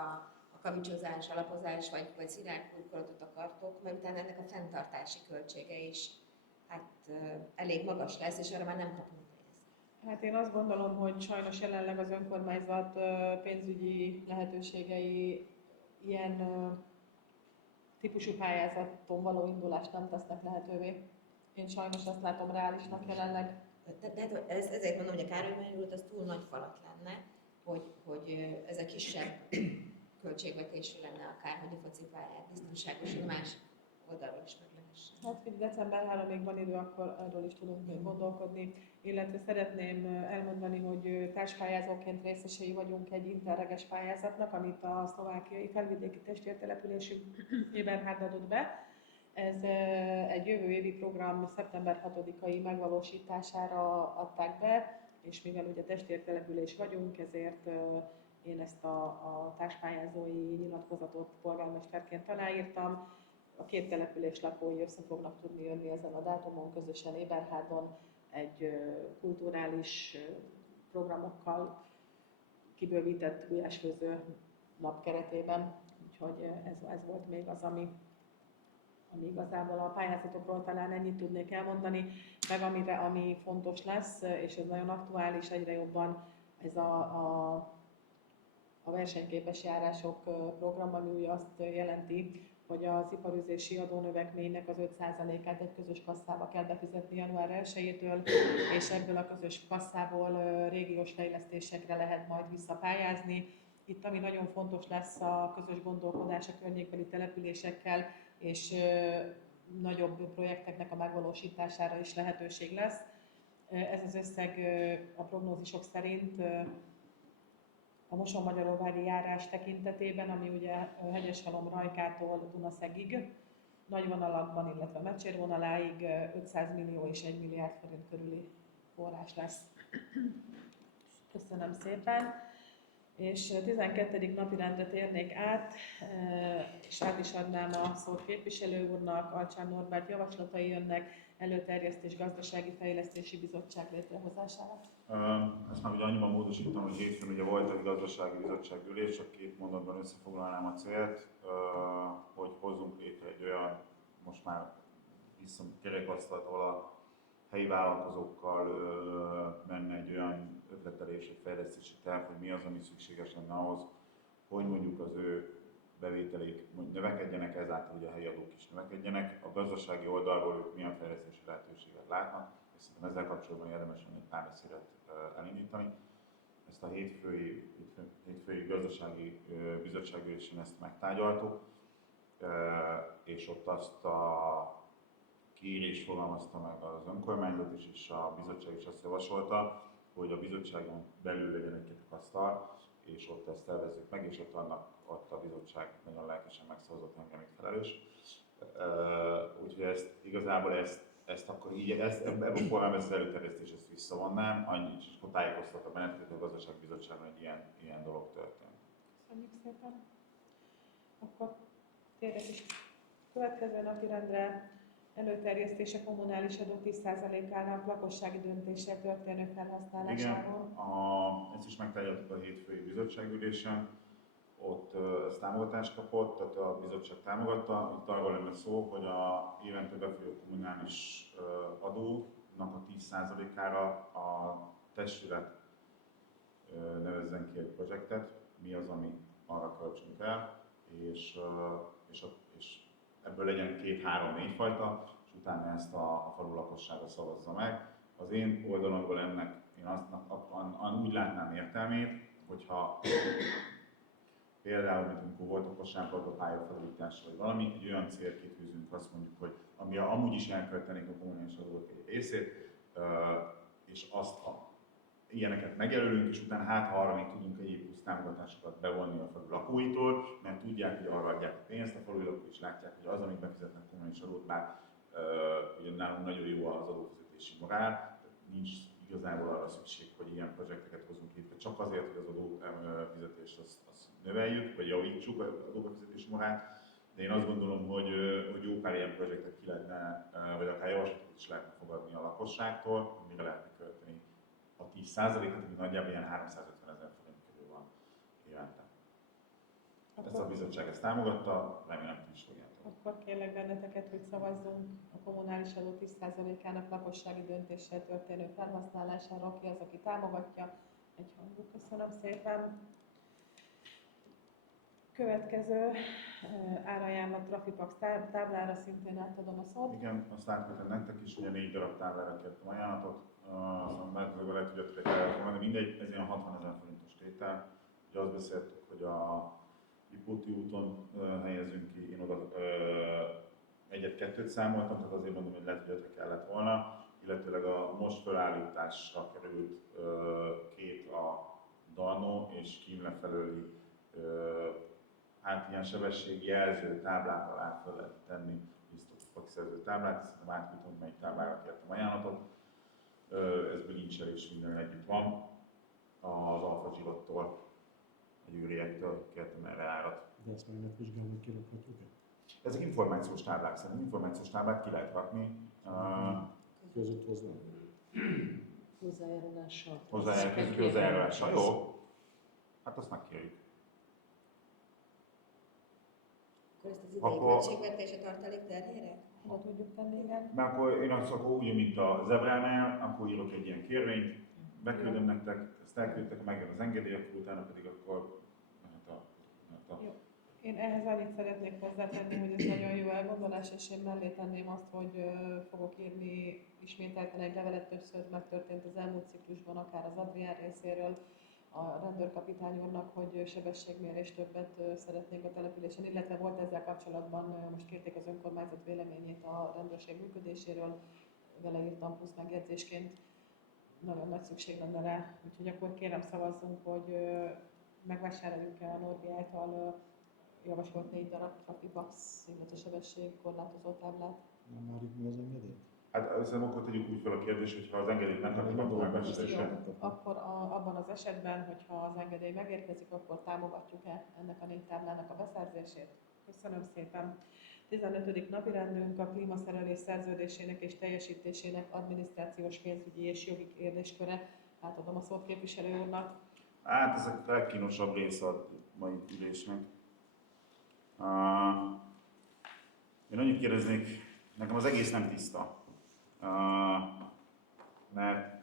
a kavicsozás, alapozás vagy szilárd burkolatot akartok, mert utána ennek a fenntartási költsége is elég magas lesz, és arra már nem kapunk pénzt. Hát én azt gondolom, hogy sajnos jelenleg az önkormányzat pénzügyi lehetőségei ilyen típusú pályázaton való indulást nem tesznek lehetővé. Én sajnos azt látom reálisnak jelenleg. De ezért mondom, hogy a Károly-Majori út az túl nagy falat lenne, hogy ez a kisebb költségvetésű lenne akár, hogy a focipályát biztonságosan más oldalról is meg lehessen. Hát, hogy december 3-ig van idő, akkor erről is tudunk még gondolkodni. Illetve szeretném elmondani, hogy társpályázóként részesei vagyunk egy interreges pályázatnak, amit a szlovákiai felvidéki testvértelepülésünk Eberhard adott be. Ez egy jövő évi program szeptember 6-ai megvalósítására adták be, és mivel ugye testvértelepülés vagyunk, ezért én ezt a társpályázói nyilatkozatot polgármesterként aláírtam. A két település lakói össze fognak tudni jönni ezen a dátumon, közösen Eberhardon egy kulturális programokkal kibővített gulyásfőző nap keretében. Úgyhogy ez volt még az, ami igazából a pályázatokról talán ennyit tudnék elmondani, meg ami fontos lesz, és ez nagyon aktuális, egyre jobban ez a versenyképes járások program, ami ugye azt jelenti, hogy az iparüzési adónövekménynek az 5%-át egy közös kasszába kell befizetni január 1-től, és ebből a közös kasszából régiós fejlesztésekre lehet majd visszapályázni. Itt ami nagyon fontos lesz a közös gondolkodás a környékbeli településekkel, és nagyobb projekteknek a megvalósítására is lehetőség lesz. Ez az összeg a prognózisok szerint a Mosonmagyaróvári járás tekintetében, ami ugye Hegyeshalom-Rajkától Dunaszegig, nagy vonalakban, illetve Mecsér vonaláig 500 millió és 1 milliárd forint körüli forrás lesz. Köszönöm szépen! És 12. napirendre térnék át, és át is adnám a szót képviselő úrnak. Alcsán Norbert javaslatai jönnek, előterjesztés gazdasági fejlesztési bizottság létrehozására. Ezt már ugye annyiban módosítom, hogy hétfőn ugye volt egy gazdasági bizottság ülés, csak 2 mondatban összefoglalnám a célt, hogy hozzunk létre egy olyan, most már kerekasztalt, ahol a helyi vállalkozókkal menne egy olyan ötletelés, egy fejlesztési terv, hogy mi az, ami szükséges lenne ahhoz, hogy mondjuk az ő bevételék növekedjenek, ezáltal ugye a helyi adók is növekedjenek. A gazdasági oldalról ők milyen fejlesztési lehetőséget látnak, és szerintem ezzel kapcsolatban érdemes lenne egy párbeszédet elindítani. Ezt a hétfői gazdasági bizottságülésen ezt megtárgyaltuk, és ott azt a kiírést fogalmazta meg az önkormányzat is, és a bizottság is azt javasolta, hogy a bizottságon belül legyen egy asztal, és ott ezt tervezzük meg, és ott a bizottság nagyon lelkesen megszavazott engem itt felelős. Úgyhogy igazából ezt akkor így, ebben a formában ezt előterjesztés, ezt visszavonnám, annyit is akkor tájékoztat a benneteket a gazdasági bizottságon, hogy ilyen dolog történt. Köszönjük szépen! Akkor térjek is következő napirendre. Előterjesztése kommunális adó 10%-ának lakossági döntéssel történő Igen, felhasználásáról. ezt is megtárgyaltuk a hétfői bizottságülésen, ott ez támogatást kapott, tehát a bizottság támogatta. Itt arról lenne szó, hogy a évente befolyó kommunális adónak a 10%-ára a testület nevezzen ki egy projektet, mi az, ami arra költsünk el, és ebből legyen 2, 3, 4 fajta, és utána ezt a falu lakossága szavazza meg. Az én oldalomból ennek én úgy látnám értelmét, hogyha például, mint amikor volt a kosárlabda pályafelújítás, vagy valami, egy olyan célt kitűzünk, azt mondjuk, hogy ami amúgy is elköltenénk a kommunális adók egy részét, és azt ilyeneket megjelölünk, és utána hát ha arra még tudunk egyéb plusz támogatásokat bevonni a falu lakóitól, mert tudják, hogy arra adják a pénzt, a falu lakók is látják, hogy az, amit befizetnek kommunális adót, bár ugye nálunk nagyon jó az adófizetési morál, tehát nincs igazából arra szükség, hogy ilyen projekteket hozunk létre, csak azért, hogy az adófizetést azt növeljük, vagy javítsuk az adófizetési morált, de én azt gondolom, hogy jó pár ilyen projektet ki lehetne, vagy akár javaslatot is lehetne fogadni a lakosságtól, mire lehetne költeni a 10%-et, ami nagyjából ilyen 350 000 forint körül van évente. Ezt a bizottság ezt támogatta, remélem ti is fogjátok. Akkor kérlek benneteket, hogy szavazzunk a kommunális adó 10%-ának lakossági döntéssel történő felhasználására. Ki az, aki támogatja? Egyhangú. Köszönöm szépen. Következő árajánlat Trafipax táblára, szintén átadom a szót. Igen, azt átmentem nektek is, ugye 4 darab táblára kértem ajánlatot, azon belül lehet, hogy ötöket el lehet mondani, mindegy, ez ilyen 60 000 forintos tétel. Ugye azt beszéltük, hogy a Lipóti úton helyezünk ki, én oda egyet-kettőt számoltam, tehát azért mondom, hogy lehet, hogy 5-re kellett volna, illetőleg a most felállításra került 2 a Dalno és Kímle felőli hát ilyen sebességjelző táblák alá fel lehet tenni biztosítószerző táblát, szerintem átküldtem, melyik táblára kértem ajánlatot. Ez bilincselés is minden együtt van. Az Alfa Girottól, a gyűriektől kértem erre árat. De ezt meg lehet vizsgálni, hogy kirakhatjuk-e? Ezek információs táblák, szerintem információs táblát ki lehet rakni. Között hozzá. Hozzájárulással. Hozzájárulással, jó? Hát azt megkérjük. Akkor ezt az idei Akkor- költségvetés a tartalék terhére? Oda tudjuk tenni, igen. Mert akkor én azt akkor úgy, mint a Zebránál, akkor írok egy ilyen kérvényt, beküldöm nektek, ezt elküldtek, megjön az engedély, akkor utána pedig akkor mehet a Jó. Én ehhez annyit szeretnék hozzátenni, hogy ez nagyon jó elgondolás, és én mellé tenném azt, hogy fogok írni ismételten egy levelet, többször megtörtént az elmúlt ciklusban, akár az Adrián részéről, a rendőrkapitány úrnak, hogy sebességmérés többet szeretnénk a településen, illetve volt ezzel kapcsolatban, most kérték az önkormányzat véleményét a rendőrség működéséről, vele írtam plusz megjegyzésként, nagyon nagy szükség lenne rá, úgyhogy akkor kérem szavazzunk, hogy megvásároljuk-e a Norbi által javasolt 4 darab Trafipax, illetve sebességkorlátozó táblát. Nem várjuk mi az engedélyt? Hát szerintem akkor tegyük úgy fel a kérdést, hogy ha az engedélyt megkapjuk, akkor Gondolom, megvesítése. Akkor abban az esetben, hogyha az engedély megérkezik, akkor támogatjuk-e ennek a 4 táblának a beszerzését? Köszönöm szépen. 15. napirendünk a klímaszerelés szerződésének és teljesítésének adminisztrációs, pénzügyi és jogi kérdésköre. Átadom a szót képviselő úrnak. Hát ez a legkínosabb része a mai ülésnek. Én annyit kérdeznék, nekem az egész nem tiszta. Mert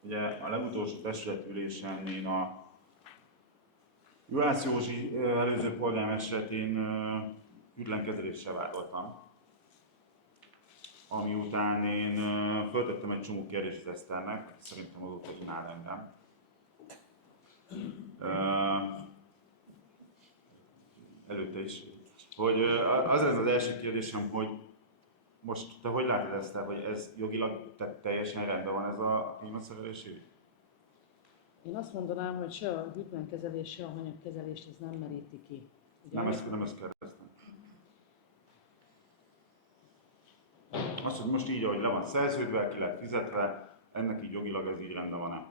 ugye a legutolsó testületülésen én a Juhász Józsi előző polgármesteretén hűtlenkezeléssel vádoltam. Ami után én föltettem egy csomó kérdést az Eszternek, aki szerintem azóta csinál engem. Előtte is. Hogy az az első kérdésem, hogy most te hogy látod ezt, hogy ez jogilag teljesen rendben van ez a klímaszerelési? Én azt mondanám, hogy se a hűtlenkezelés, se a hanyagkezelést ez nem meríti ki. Ugye Nem ezt kérdeztem. Azt, hogy most így, ahogy le van szerződve, ki lett fizetve, ennek így jogilag ez így rendben van-e?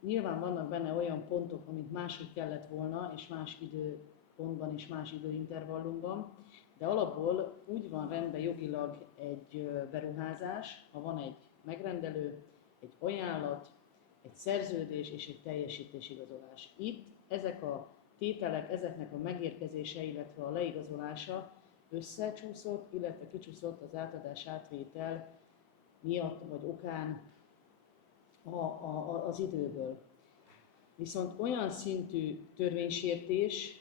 Nyilván vannak benne olyan pontok, amit máshogy kellett volna, és más időpontban és más időintervallumban, De alapból úgy van rendben jogilag egy beruházás, ha van egy megrendelő, egy ajánlat, egy szerződés és egy teljesítésigazolás. Itt ezek a tételek, ezeknek a megérkezése, illetve a leigazolása összecsúszott, illetve kicsúszott az átadás átvétel miatt vagy okán az időből. Viszont olyan szintű törvénysértés,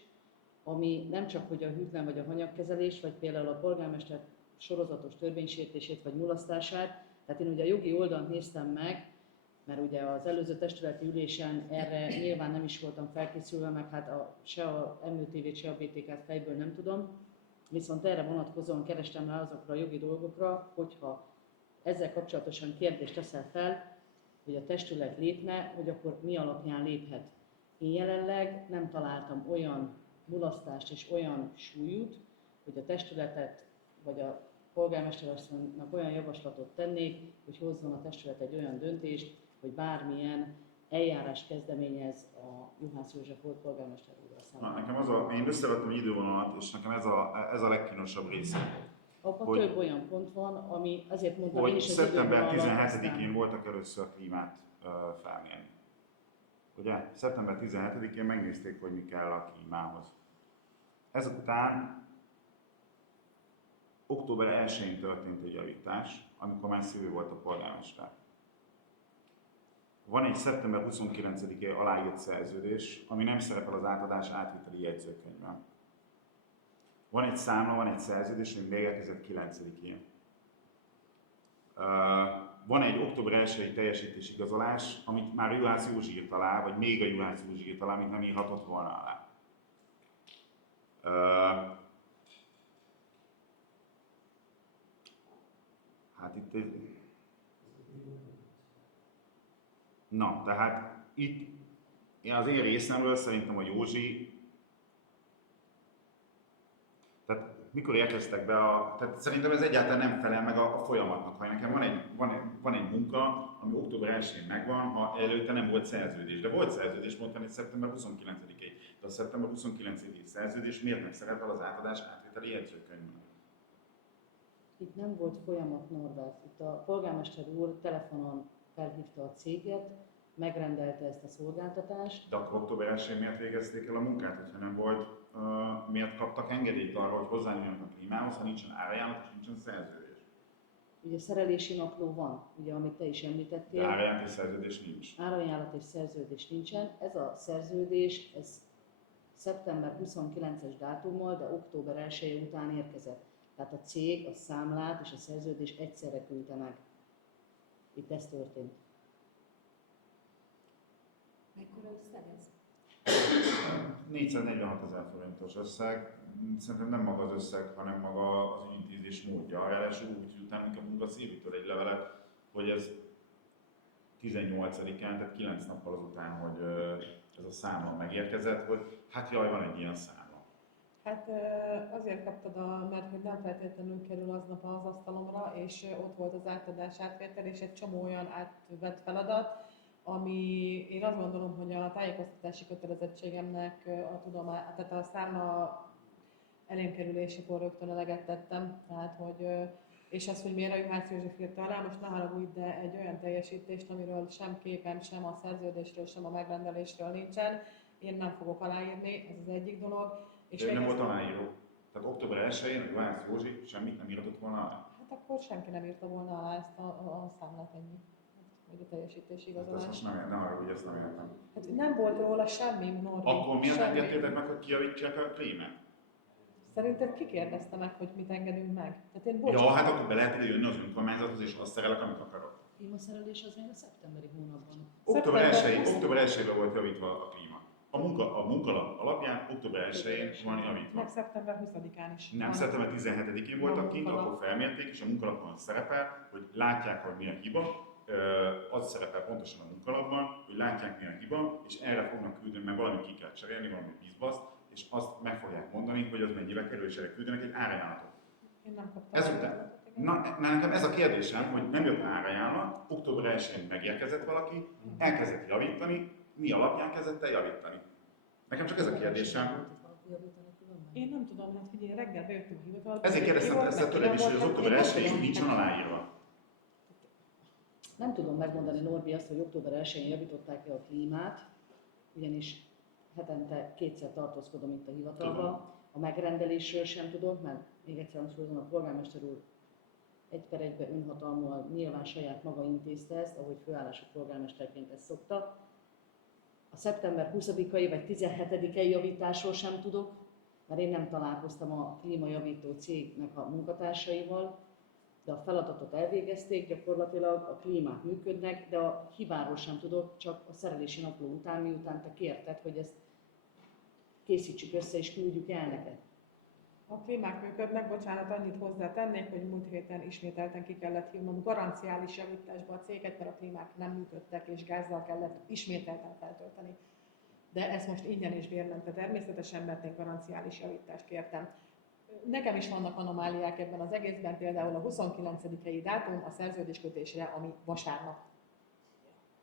ami nem csak hogy a hűtlen vagy a hanyagkezelés, vagy például a polgármester sorozatos törvénysértését vagy mulasztását, tehát én ugye a jogi oldalt néztem meg, mert ugye az előző testületi ülésen erre nyilván nem is voltam felkészülve, meg hát se a MÜTV-t, se a BTK-t fejből nem tudom, viszont erre vonatkozóan kerestem rá azokra a jogi dolgokra, hogyha ezzel kapcsolatosan kérdést teszel fel, hogy a testület lépne, hogy akkor mi alapján léphet. Én jelenleg nem találtam olyan mulasztást és olyan súlyút, hogy a testületet vagy a polgármesterasszonynak olyan javaslatot tennék, hogy hozzon a testület egy olyan döntést, hogy bármilyen eljárást kezdeményez a Juhász József volt polgármester úrral szemben. Nekem én összevettem egy idővonalat, és nekem ez a legkínosabb része. Abban több olyan pont van, ami azért mondtam én Hogy is az szeptember idővonalat, 17-én voltak először a klímát felmérni. Ugye? Szeptember 17-én megnézték, hogy mi kell a klímához. Ezek után október 1-én történt egy javítás, amikor már Szilvi volt a polgármester. Van egy szeptember 29-én aláírt szerződés, ami nem szerepel az átadás átviteli jegyzőkönyvben. Van egy számla, van egy szerződés, ami megérkezett 9-én. Van egy október 1-i teljesítésigazolás, amit már a Juhász Józsi írt alá, vagy még a Juhász Józsi írt alá, amit nem írhatott volna alá. Hát itt na, tehát itt az én részemről szerintem a Józsi, tehát mikor érkeztek be tehát szerintem ez egyáltalán nem felel meg a folyamatnak, ha nekem van egy munka, ami október 1-én megvan, ha előtte nem volt szerződés. De volt szerződés, mondtam, hogy szeptember 29-ig. De a szeptember 29-i szerződés miért nem szerepel az átadás átvételi jegyzőkönyvben? Itt nem volt folyamat, Norbert. Itt a polgármester úr telefonon felhívta a céget, megrendelte ezt a szolgáltatást. De akkor október 1-én miért végezték el a munkát, hogyha nem volt, miért kaptak engedélyt arra, hogy hozzányúljanak a klímához, ha nincsen árajánlat és nincsen szerződés? Ugye szerelési napló van, ugye, amit te is említettél. De árajánlat és szerződés nincs. Árajánlat és szerződés nincsen. Ez a szerződés, ez szeptember 29-es dátummal, de október 1-e után érkezett. Tehát a cég a számlát és a szerződés egyszerre küldte meg. Itt ez történt. Mekkora összeg ez? 446 000 forintos összeg. Szerintem nem maga az összeg, hanem maga az ügyintézés módja. Ráadásul úgy jutottam a Szilvitől egy levelet, hogy ez 18-án, tehát 9 nappal azután, hogy ez a számla megérkezett, hogy hát jaj, van egy ilyen számla. Hát azért kaptad, mert hogy nem feltétlenül kerül aznap az asztalomra, és ott volt az átadás átvétel, és egy csomó olyan átvett feladat, ami én azt gondolom, hogy a tájékoztatási kötelezettségemnek tehát a számla elém kerülésekor rögtön eleget tettem, tehát hogy, és az, hogy miért a Juhász József írta alá, most ne haragudj, de egy olyan teljesítést, amiről sem képem, sem a szerződésről, sem a megrendelésről nincsen, én nem fogok aláírni, ez az egyik dolog. És de nem volt aláíró. Tehát október 1-én a Juhász Józsi semmit nem írhatott volna alá. Hát akkor senki nem írta volna alá ezt a számlát, ennyi. Vagy a teljesítési igazolás. Hát ezt most nem arra, hogy ezt nem értem. Hát nem volt róla semmi, Norbi. Akkor miért semmi. engedtétek meg, hogy kijavítsák a klímát? Szerinted ki kérdezte meg, hogy mit engedünk meg? Tehát én Ja, hát akkor be lehet jönni az önkormányzathoz, és azt szerelek, amit akarok. Klímaszerelés az még a szeptemberi hónapban. Október 1-én volt javítva a klíma. A munkalap alapján október 1-én van javítva. meg szeptember 20-án is. Nem, van. szeptember 17-én voltak kint, Munkalap. akkor felmérték, és a munkalapban szerepel, hogy látják, hogy mi a hiba. Az szerepel pontosan a munkalapban, hogy látják, mi a hiba, és erre fognak küldeni, mert valamit ki kell cserélni, valami bizbaszt, és azt meg fogják mondani, hogy az mennyibe kerül, és erre küldenek egy árajánlatot. Én nem kaptam. Ezután. Nekem ez a kérdésem, hogy nem jött árajánlat, október 1-én megérkezett valaki, elkezdett javítani, mi alapján kezdett el javítani? Nekem csak ez a kérdésem. Én nem tudom, hát figyelj, reggel bejöttünk a hivatalba. Ezért kérdeztem ezt tőled is, hogy az október 1-ig nincsen aláírva. Nem tudom megmondani, Norbi, azt, hogy október 1-én javították-e a klímát, ugyanis hetente 2-szer tartózkodom itt a hivatalban. A megrendelésről sem tudok, mert még egyszer hangsúlyozom, a polgármester úr 1/1 önhatalmúan nyilván saját maga intézte ezt, ahogy főállású polgármesterként ezt szokta. A szeptember 20-ai vagy 17-ei javításról sem tudok, mert én nem találkoztam a klímajavító cégnek a munkatársaival, de a feladatot elvégezték, gyakorlatilag a klímák működnek, de a hibáról sem tudok, csak a szerelési napló után, miután te kérted, hogy ezt készítsük össze és küldjük el neked. A klímák működnek, bocsánat, annyit hozzátennék, hogy múlt héten ismételten ki kellett hívnom garanciális javításba a céget, mert a klímák nem működtek, és gázzal kellett ismételten feltölteni. De ezt most ingyen és bérmentve természetesen, mert én garanciális javítást kértem. Nekem is vannak anomáliák ebben az egészben, például a 29-i dátum a szerződéskötésre, ami vasárnap.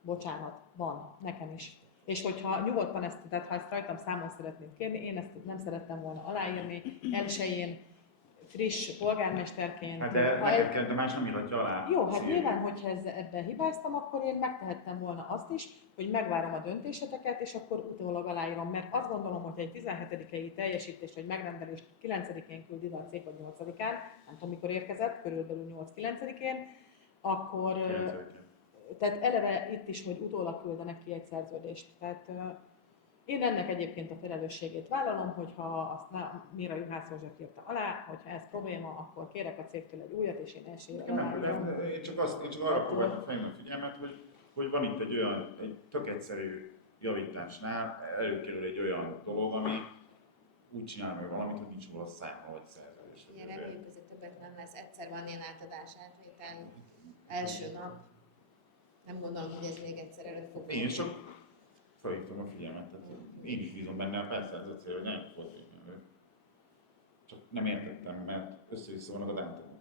Bocsánat, van, nekem is. És hogyha nyugodtan tehát ha ezt rajtam számon szeretnéd kérni, én ezt nem szerettem volna aláírni, elsőjén friss polgármesterként. Hát de neked kell, de más nem írhatja alá. Jó, hát nyilván, hogyha ebben hibáztam, akkor én megtehettem volna azt is, hogy megvárom a döntéseteket, és akkor utólag aláírom, mert azt gondolom, hogy egy 17-i teljesítés vagy megrendelést 9-én küld ide a cég, vagy 8-án, nem tudom mikor érkezett, körülbelül 8-9-én, akkor... Tehát eleve itt is, hogy utólag küldenek ki egy szerződést. Tehát én ennek egyébként a felelősségét vállalom, hogyha azt Mira Juhász Rózsa írta alá, hogyha ez probléma, akkor kérek a cégtől egy újat, és én elsőre aláírom. Én csak arra próbáltam felhívni a figyelmet, hogy van itt egy tök egyszerű javításnál előkerül egy olyan dolog, ami úgy csinál meg valamit, hogy nincs róla számla vagy szerződés. Igen, reméljük, hogy többet nem lesz. Egyszer van ilyen átadás átvétel első nap. Nem gondolom, hogy ez még egyszer előtt fog. Én csak felhívtam a figyelmet, tehát én is bízom benne, persze ez a cél, hogy nem forduljon elő. Csak nem értettem, mert össze-vissza vannak a dátumok.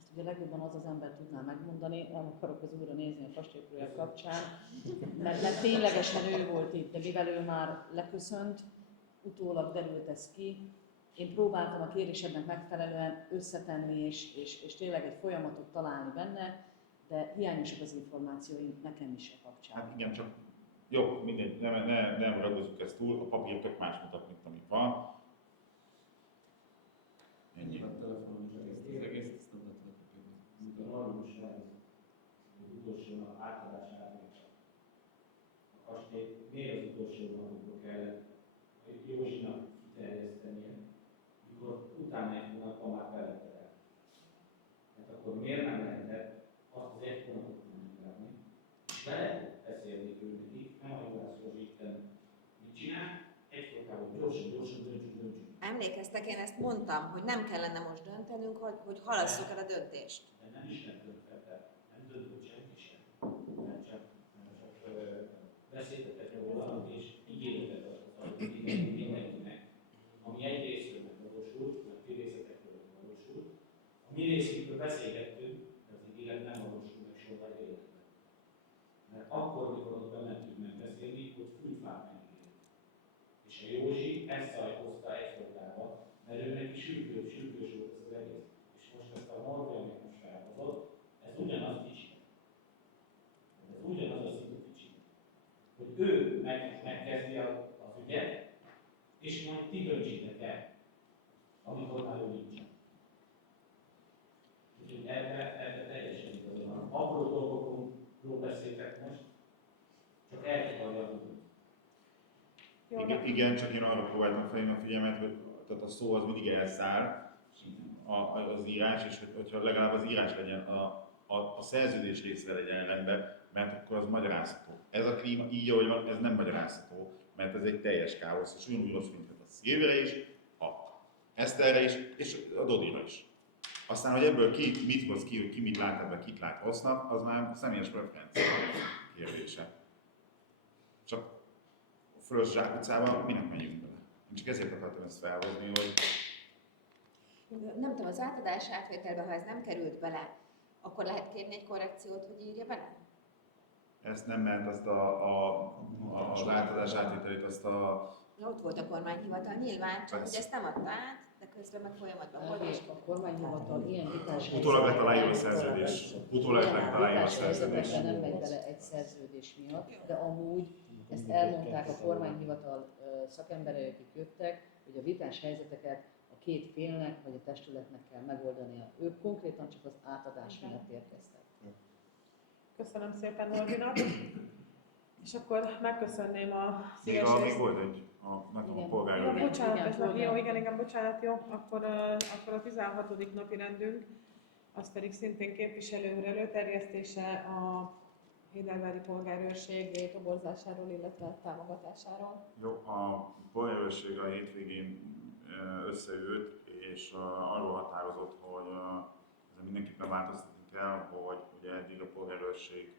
Ezt ugye legjobban az az ember tudná megmondani, nem akarok az újra nézni a kastélyprojekt kapcsán, mert ténylegesen ő volt itt, de mivel ő már leköszönt, utólag derült ez ki. Én próbáltam a kérésednek megfelelően összetenni és tényleg egy folyamatot találni benne, de hiányosak az információim nekem is a kapcsán. Hát igen, csak jó, mindegy, nem ragozzuk ezt túl, a papír tök más mutat, mint amit van. Ennyi. A telefonon is egész, az egész ezt nem lehet lepapírni. Mint a valóság, az utolsó nap átadás átvétel. A kastélyt miért az utolsó napokban kellett Józsinak kiterjesztenie, mikor utána egy hónappal már felvetted el. Hát akkor miért nem lehetett azt az egy hónapot kommunikálni, és vele beszélni ő neki, nem a Juhász Józsi itten mit csinál, egyfolytában gyorsan döntsünk. Emlékeztek, én ezt mondtam, hogy nem kellene most döntenünk, hogy halasszuk el a döntést. De nem is dönthetett, nem döntött senki sem. Mert csak beszéltetek róla, és ígéretet adott mindenkinek, ami egy részről megvalósult, mert ti részletekről megvalósult. A mi részünkről beszélgettünk, de az ígéret nem valósul meg soha életben. Mert akkor, mikor ott bementünk megbeszélni, hogy fűfát megígért. És a Józsi ezt szajkozta egyfolytában, mert ő neki sürgős volt ez az egész. És most ezt a Norbi, amit most felhozott, ez ugyanaz kicsi. Ez ugyanaz a szintu kicsi. Hogy ő megkezdi az ügyet, és majd ti döntsétek el, amikor már ő nincsen. Úgyhogy ebbe teljesen igaz van. Apró dolgokról beszéltek most, csak eltakarja a tudni. Igen, csak én arra próbáltam felhívni a figyelmet, hogy tehát a szó az mindig elszáll, az írás, és hogyha legalább az írás legyen, a szerződés része legyen rendben, mert akkor az magyarázható. Ez a klíma így, ahogy van, ez nem magyarázható, mert ez egy teljes káosz, és ugyanúgy rossz, mint a Szilvire is, a Eszterre is, és a Dodira is. Aztán, hogy ebből ki mit hoz ki, hogy ki mit lát ebben, kit lát rossznak, az már személyes preferencia kérdése. Csak a Fölös zsákutcában minek menjünk bele? Én csak ezért akartam ezt felhozni, hogy... Nem tudom, az átadás átvételbe, ha ez nem került bele, akkor lehet kérni egy korrekciót, hogy írja bele? Ezt nem ment, azt az átadás átvételét, azt Ott volt a kormányhivatal nyilván, csak hogy ezt nem adta át, de közben meg folyamatban volt, és A kormányhivatal ilyen vitás Utólag lett aláírva a helyzetekben- szerződés. Utólag lett aláírva a vitás szerződés. helyzetekben nem megy bele egy szerződés miatt, de amúgy ezt elmondták a kormányhivatal szakemberei, akik jöttek, hogy a vitás helyzeteket a két félnek vagy a testületnek kell megoldania. Ők konkrétan csak az átadás miatt érkeztek. Köszönöm szépen Norbinak. És akkor megköszönném a Még, szíves még volt egy, nekem a Igen. polgári Igen, örvény. bocsánat, Igen, ez jó, polgár. igen, bocsánat, jó. Akkor a 16. napi rendünk, az pedig szintén képviselő úr előterjesztése a Hédelvári polgárőrség toborzásáról, illetve támogatásáról. Jó, a polgárőrség a hétvégén összeült, és arról határozott, hogy ezen mindenképpen változtatni kell, hogy ugye eddig a polgárőrség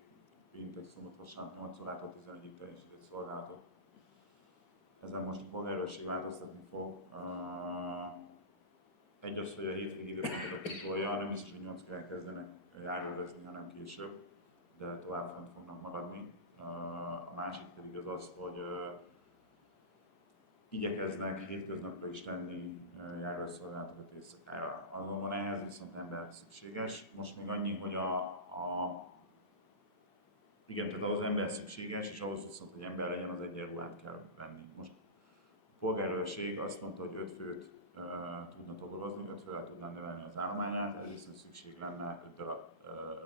péntek, szombat, vasárnap 8 órától 11-ig teljesített szolgálatot. Ezen most a polgárőrség változtatni fog. Egy az, hogy a hétvégi időpontokat kitolja, nem biztos, hogy 8 kell kezdenek járőrözni, hanem később, de tovább fent fognak maradni. A másik pedig az, hogy igyekeznek hétköznapra is tenni járőrszolgálatokat éjszakára. Azonban ehhez viszont ember szükséges. Most még annyi, hogy igen, tehát ahhoz ember szükséges, és ahhoz viszont, hogy ember legyen, az egyenruhát kell venni. Most a polgárőrség azt mondta, hogy 5 főt tudna toborozni, 5 fővel tudná növelni az állományát, ez viszont szükség lenne 5 darab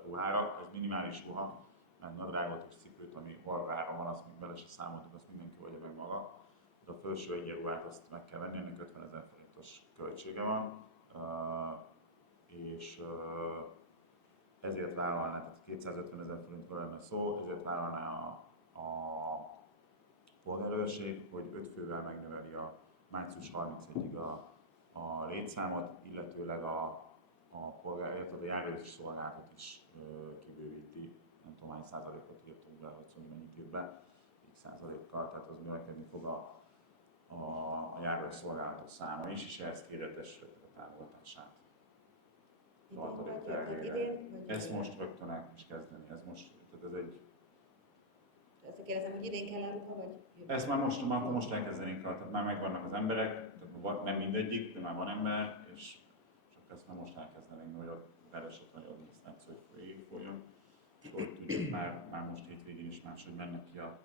ruhára, ez minimális ruha, mert nadrágot és cipőt, ami varrára van, azt még bele se számoltuk, azt mindenki oldja meg maga. De a felső egyenruhát azt meg kell venni, ennek 50 000 forintos költsége van, és ezért vállalná, tehát 250 000 forintról lenne szó, ezért vállalná a polgárőrség, hogy 5 fővel megnöveli a március 31-ig a létszámot, illetőleg a járőrös szolgálatot is kibővíti, nem tudom hány százalékot írtunk be, hogy szóval mennyit írt be, x százalékkal, tehát az növekedni fog a járőrös szolgálatok száma is, és ehhez kérje a testületek a támogatását. Ezt most rögtön el is kezdeni, ez most, tehát ez egy... Ezt kérdezem, hogy idén kell a ruha, vagy jövő? Ezt már most elkezdenénk, tehát már megvannak az emberek, tehát nem mindegyik, de már van ember, és csak ezt már most elkezdenénk, hogy a keresett vagy adminisztráció folyjon, és hogy tudjuk már most hétvégén is máshogy mennek ki a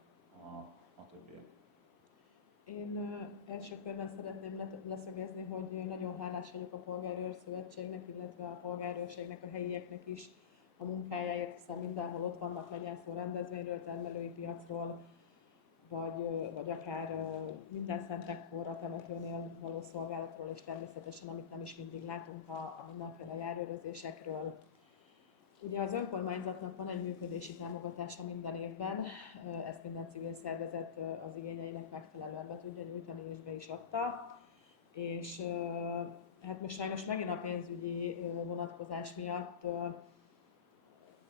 többiek. Én első körben szeretném leszögezni, hogy nagyon hálás vagyok a Polgárőr Szövetségnek, illetve a polgárőrségnek, a helyieknek is a munkájáért, hiszen mindenhol ott vannak, legyen szó rendezvényről, termelői piacról, vagy akár minden szentekkor a temetőnél való szolgálatról, és természetesen, amit nem is mindig látunk, a mindenféle járőrözésekről. Ugye az önkormányzatnak van egy működési támogatása minden évben, ezt minden civil szervezet az igényeinek megfelelően be tudja nyújtani, és be is adta. És hát most sajnos megint a pénzügyi vonatkozás miatt,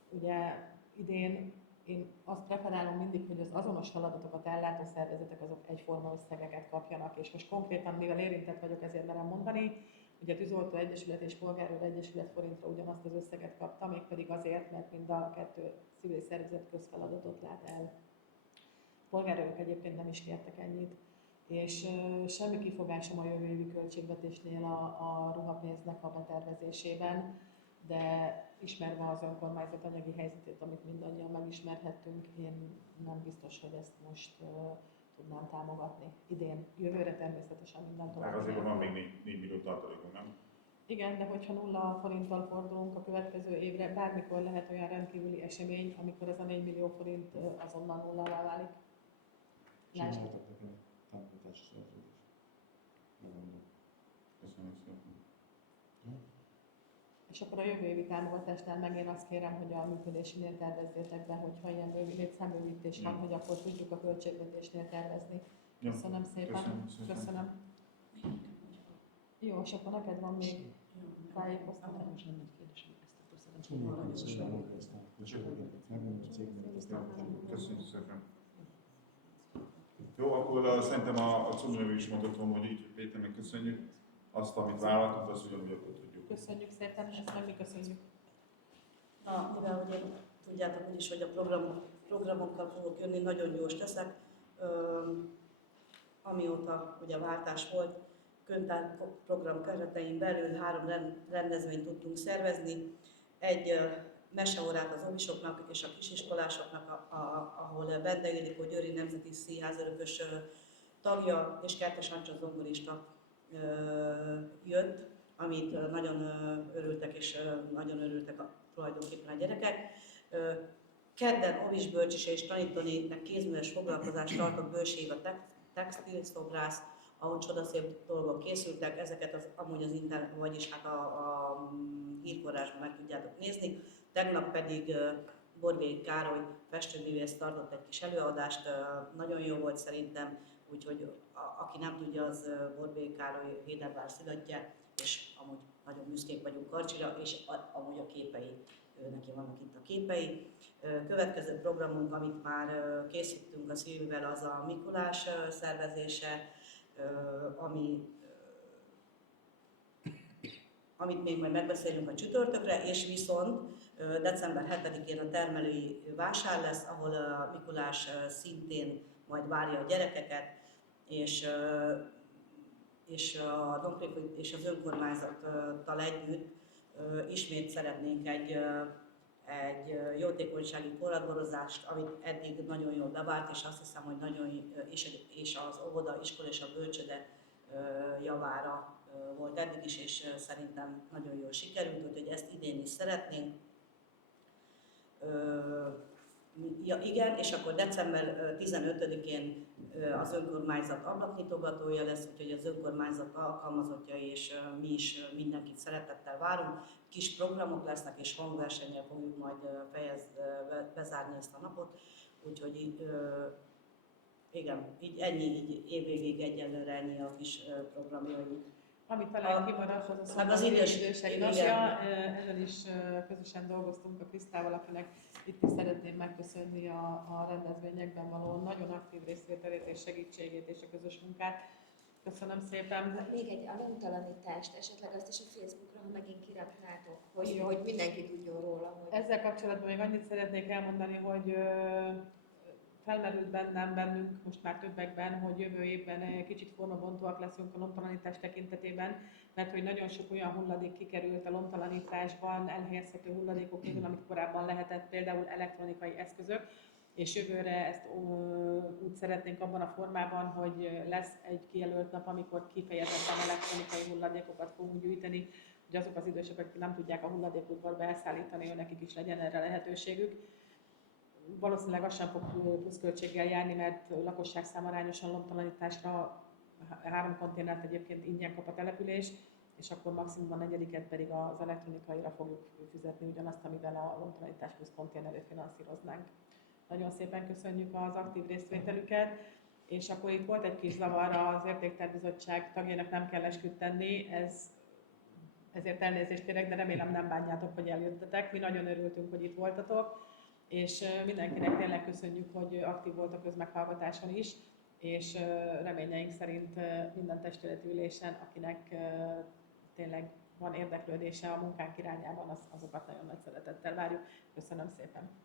ugye idén én azt preferálom mindig, hogy az azonos feladatokat ellátó szervezetek azok egyforma összegeket kapjanak, és most konkrétan, mivel érintett vagyok, ezért merem mondani, ugye a Tűzoltó Egyesület és Polgárőr Egyesület forintra ugyanazt az összeget kapta, mégpedig azért, mert mind a kettő civil szervezet közfeladatot lát el. Polgárőrök egyébként nem is kértek ennyit, és semmi kifogásom a jövő évi költségvetésnél a ruhapénznek a betervezésében, de ismerve az önkormányzat anyagi helyzetét, amit mindannyian megismerhettünk, én nem biztos, hogy ezt most tudnám támogatni idén. Jövőre természetesen minden tovább. Már azért van még 4 millió tartalékunk, nem? Igen, de hogyha 0 forinttal fordulunk a következő évre, bármikor lehet olyan rendkívüli esemény, amikor ez a 4 millió forint azonnal nullává válik. Lásd. Csináltak nekem támogatási szerződést. Megmondom. Köszönjük szépen. És akkor a jövő évi támogatásnál meg én azt kérem, hogy a működésénél tervezzétek be, hogyha ilyen létszámbővítés van, hogy akkor tudjuk a költségvetésnél tervezni. Jó. Köszönöm szépen. Köszönöm szépen. Köszönöm. Jó, és akkor neked van még tájékoztatás. Most nem egy kérdés, hogy ezt akkor szeretném Köszönjük szépen. Jó, akkor szerintem a címnevű is mondhatom, hogy így Péternek köszönjük. Azt, amit vállaltunk, azt ugyanúgy akkor tudjuk. Köszönjük szépen, ezt meg mi köszönjük. Mivel ugye tudjátok úgyis, hogy a programokkal fogok jönni, nagyon gyors leszek. amióta ugye a váltás volt, könyvtárprogram keretein belül 3 rendezvényt tudtunk szervezni. Egy meseórát az óvisoknak és a kisiskolásoknak, ahol Bende Ildikó Győri Nemzeti Színház örökös tagja és Kertes Ancsa zongorista jött, amit nagyon örültek, és nagyon örültek tulajdonképpen a gyerekek. Kedden óvisbölcsise és tanítónéknek kézműves foglalkozást tartott Bőség a textilszobrász, ahol csodaszép dolgok készültek, ezeket amúgy az internet, vagyis hát a hírforrásban meg tudjátok nézni. Tegnap pedig Borbély Károly festőművész tartott egy kis előadást, nagyon jó volt szerintem, úgyhogy aki nem tudja, az Borbély Károly Hédervár szülöttje, és amúgy nagyon büszkék vagyunk Karcsira, és amúgy a képei, neki vannak itt a képei. Következő programunk, amit már készítünk a Szilvivel, az a Mikulás szervezése, amit még majd megbeszélünk a csütörtökre, és viszont december 7-én a termelői vásár lesz, ahol a Mikulás szintén majd várja a gyerekeket, és a Domprépült és az önkormányzattal együtt ismét szeretnénk egy jótékonysági forradalmazást, amit eddig nagyon jól bevált, és azt hiszem, hogy és az óvoda, iskola és a bölcsőde javára volt eddig is, és szerintem nagyon jól sikerült, úgyhogy ezt idén is szeretnénk. Ja, igen, és akkor december 15-én az önkormányzat ablaknyitogatója lesz, úgyhogy az önkormányzat alkalmazottjai és mi is mindenkit szeretettel várunk. Kis programok lesznek, és hangversennyel fogjuk majd bezárni ezt a napot, úgyhogy igen, így ennyi, így évvégig egyelőre ennyi a kis programjaink. Ami talán kimaradt, az meg az idősek igen. napja. Ezen is közösen dolgoztunk a Krisztával, akinek itt is szeretném megköszönni a rendezvényekben való nagyon aktív részvételét és segítségét és a közös munkát. Köszönöm szépen. Még egy a nyomtalanítást, esetleg azt is a Facebookra, ha megint kiraknátok, hogy mindenki tudjon róla. Hogy... Ezzel kapcsolatban még annyit szeretnék elmondani, hogy felmerült bennünk, most már többekben, hogy jövő évben kicsit formabontóak leszünk a lomtalanítás tekintetében, mert hogy nagyon sok olyan hulladék kikerült a lomtalanításban, elhelyezhető hulladékok közül, amit korábban lehetett, például elektronikai eszközök, és jövőre ezt úgy szeretnénk abban a formában, hogy lesz egy kijelölt nap, amikor kifejezetten elektronikai hulladékokat fogunk gyűjteni, hogy azok az idősek, akik nem tudják a hulladékútból elszállítani, hogy nekik is legyen erre lehetőségük. Valószínűleg az sem fog pluszköltséggel járni, mert lakosságszám arányosan lomtalanításra 3 konténert egyébként ingyen kap a település, és akkor maximum a 4-et pedig az elektronikaira fogjuk fizetni ugyanazt, amivel a lomtalanítás plusz konténerét finanszíroznánk. Nagyon szépen köszönjük az aktív részvételüket, és akkor itt volt egy kis zavar, az Értéktervbizottság tagjának nem kell esküt tenni, ezért elnézést kérek, de remélem nem bánjátok, hogy eljöttetek. Mi nagyon örültünk, hogy itt voltatok, és mindenkinek tényleg köszönjük, hogy aktív volt a közmeghallgatáson is, és reményeink szerint minden testületi ülésen, akinek tényleg van érdeklődése a munkánk irányában, azokat nagyon nagy szeretettel várjuk. Köszönöm szépen!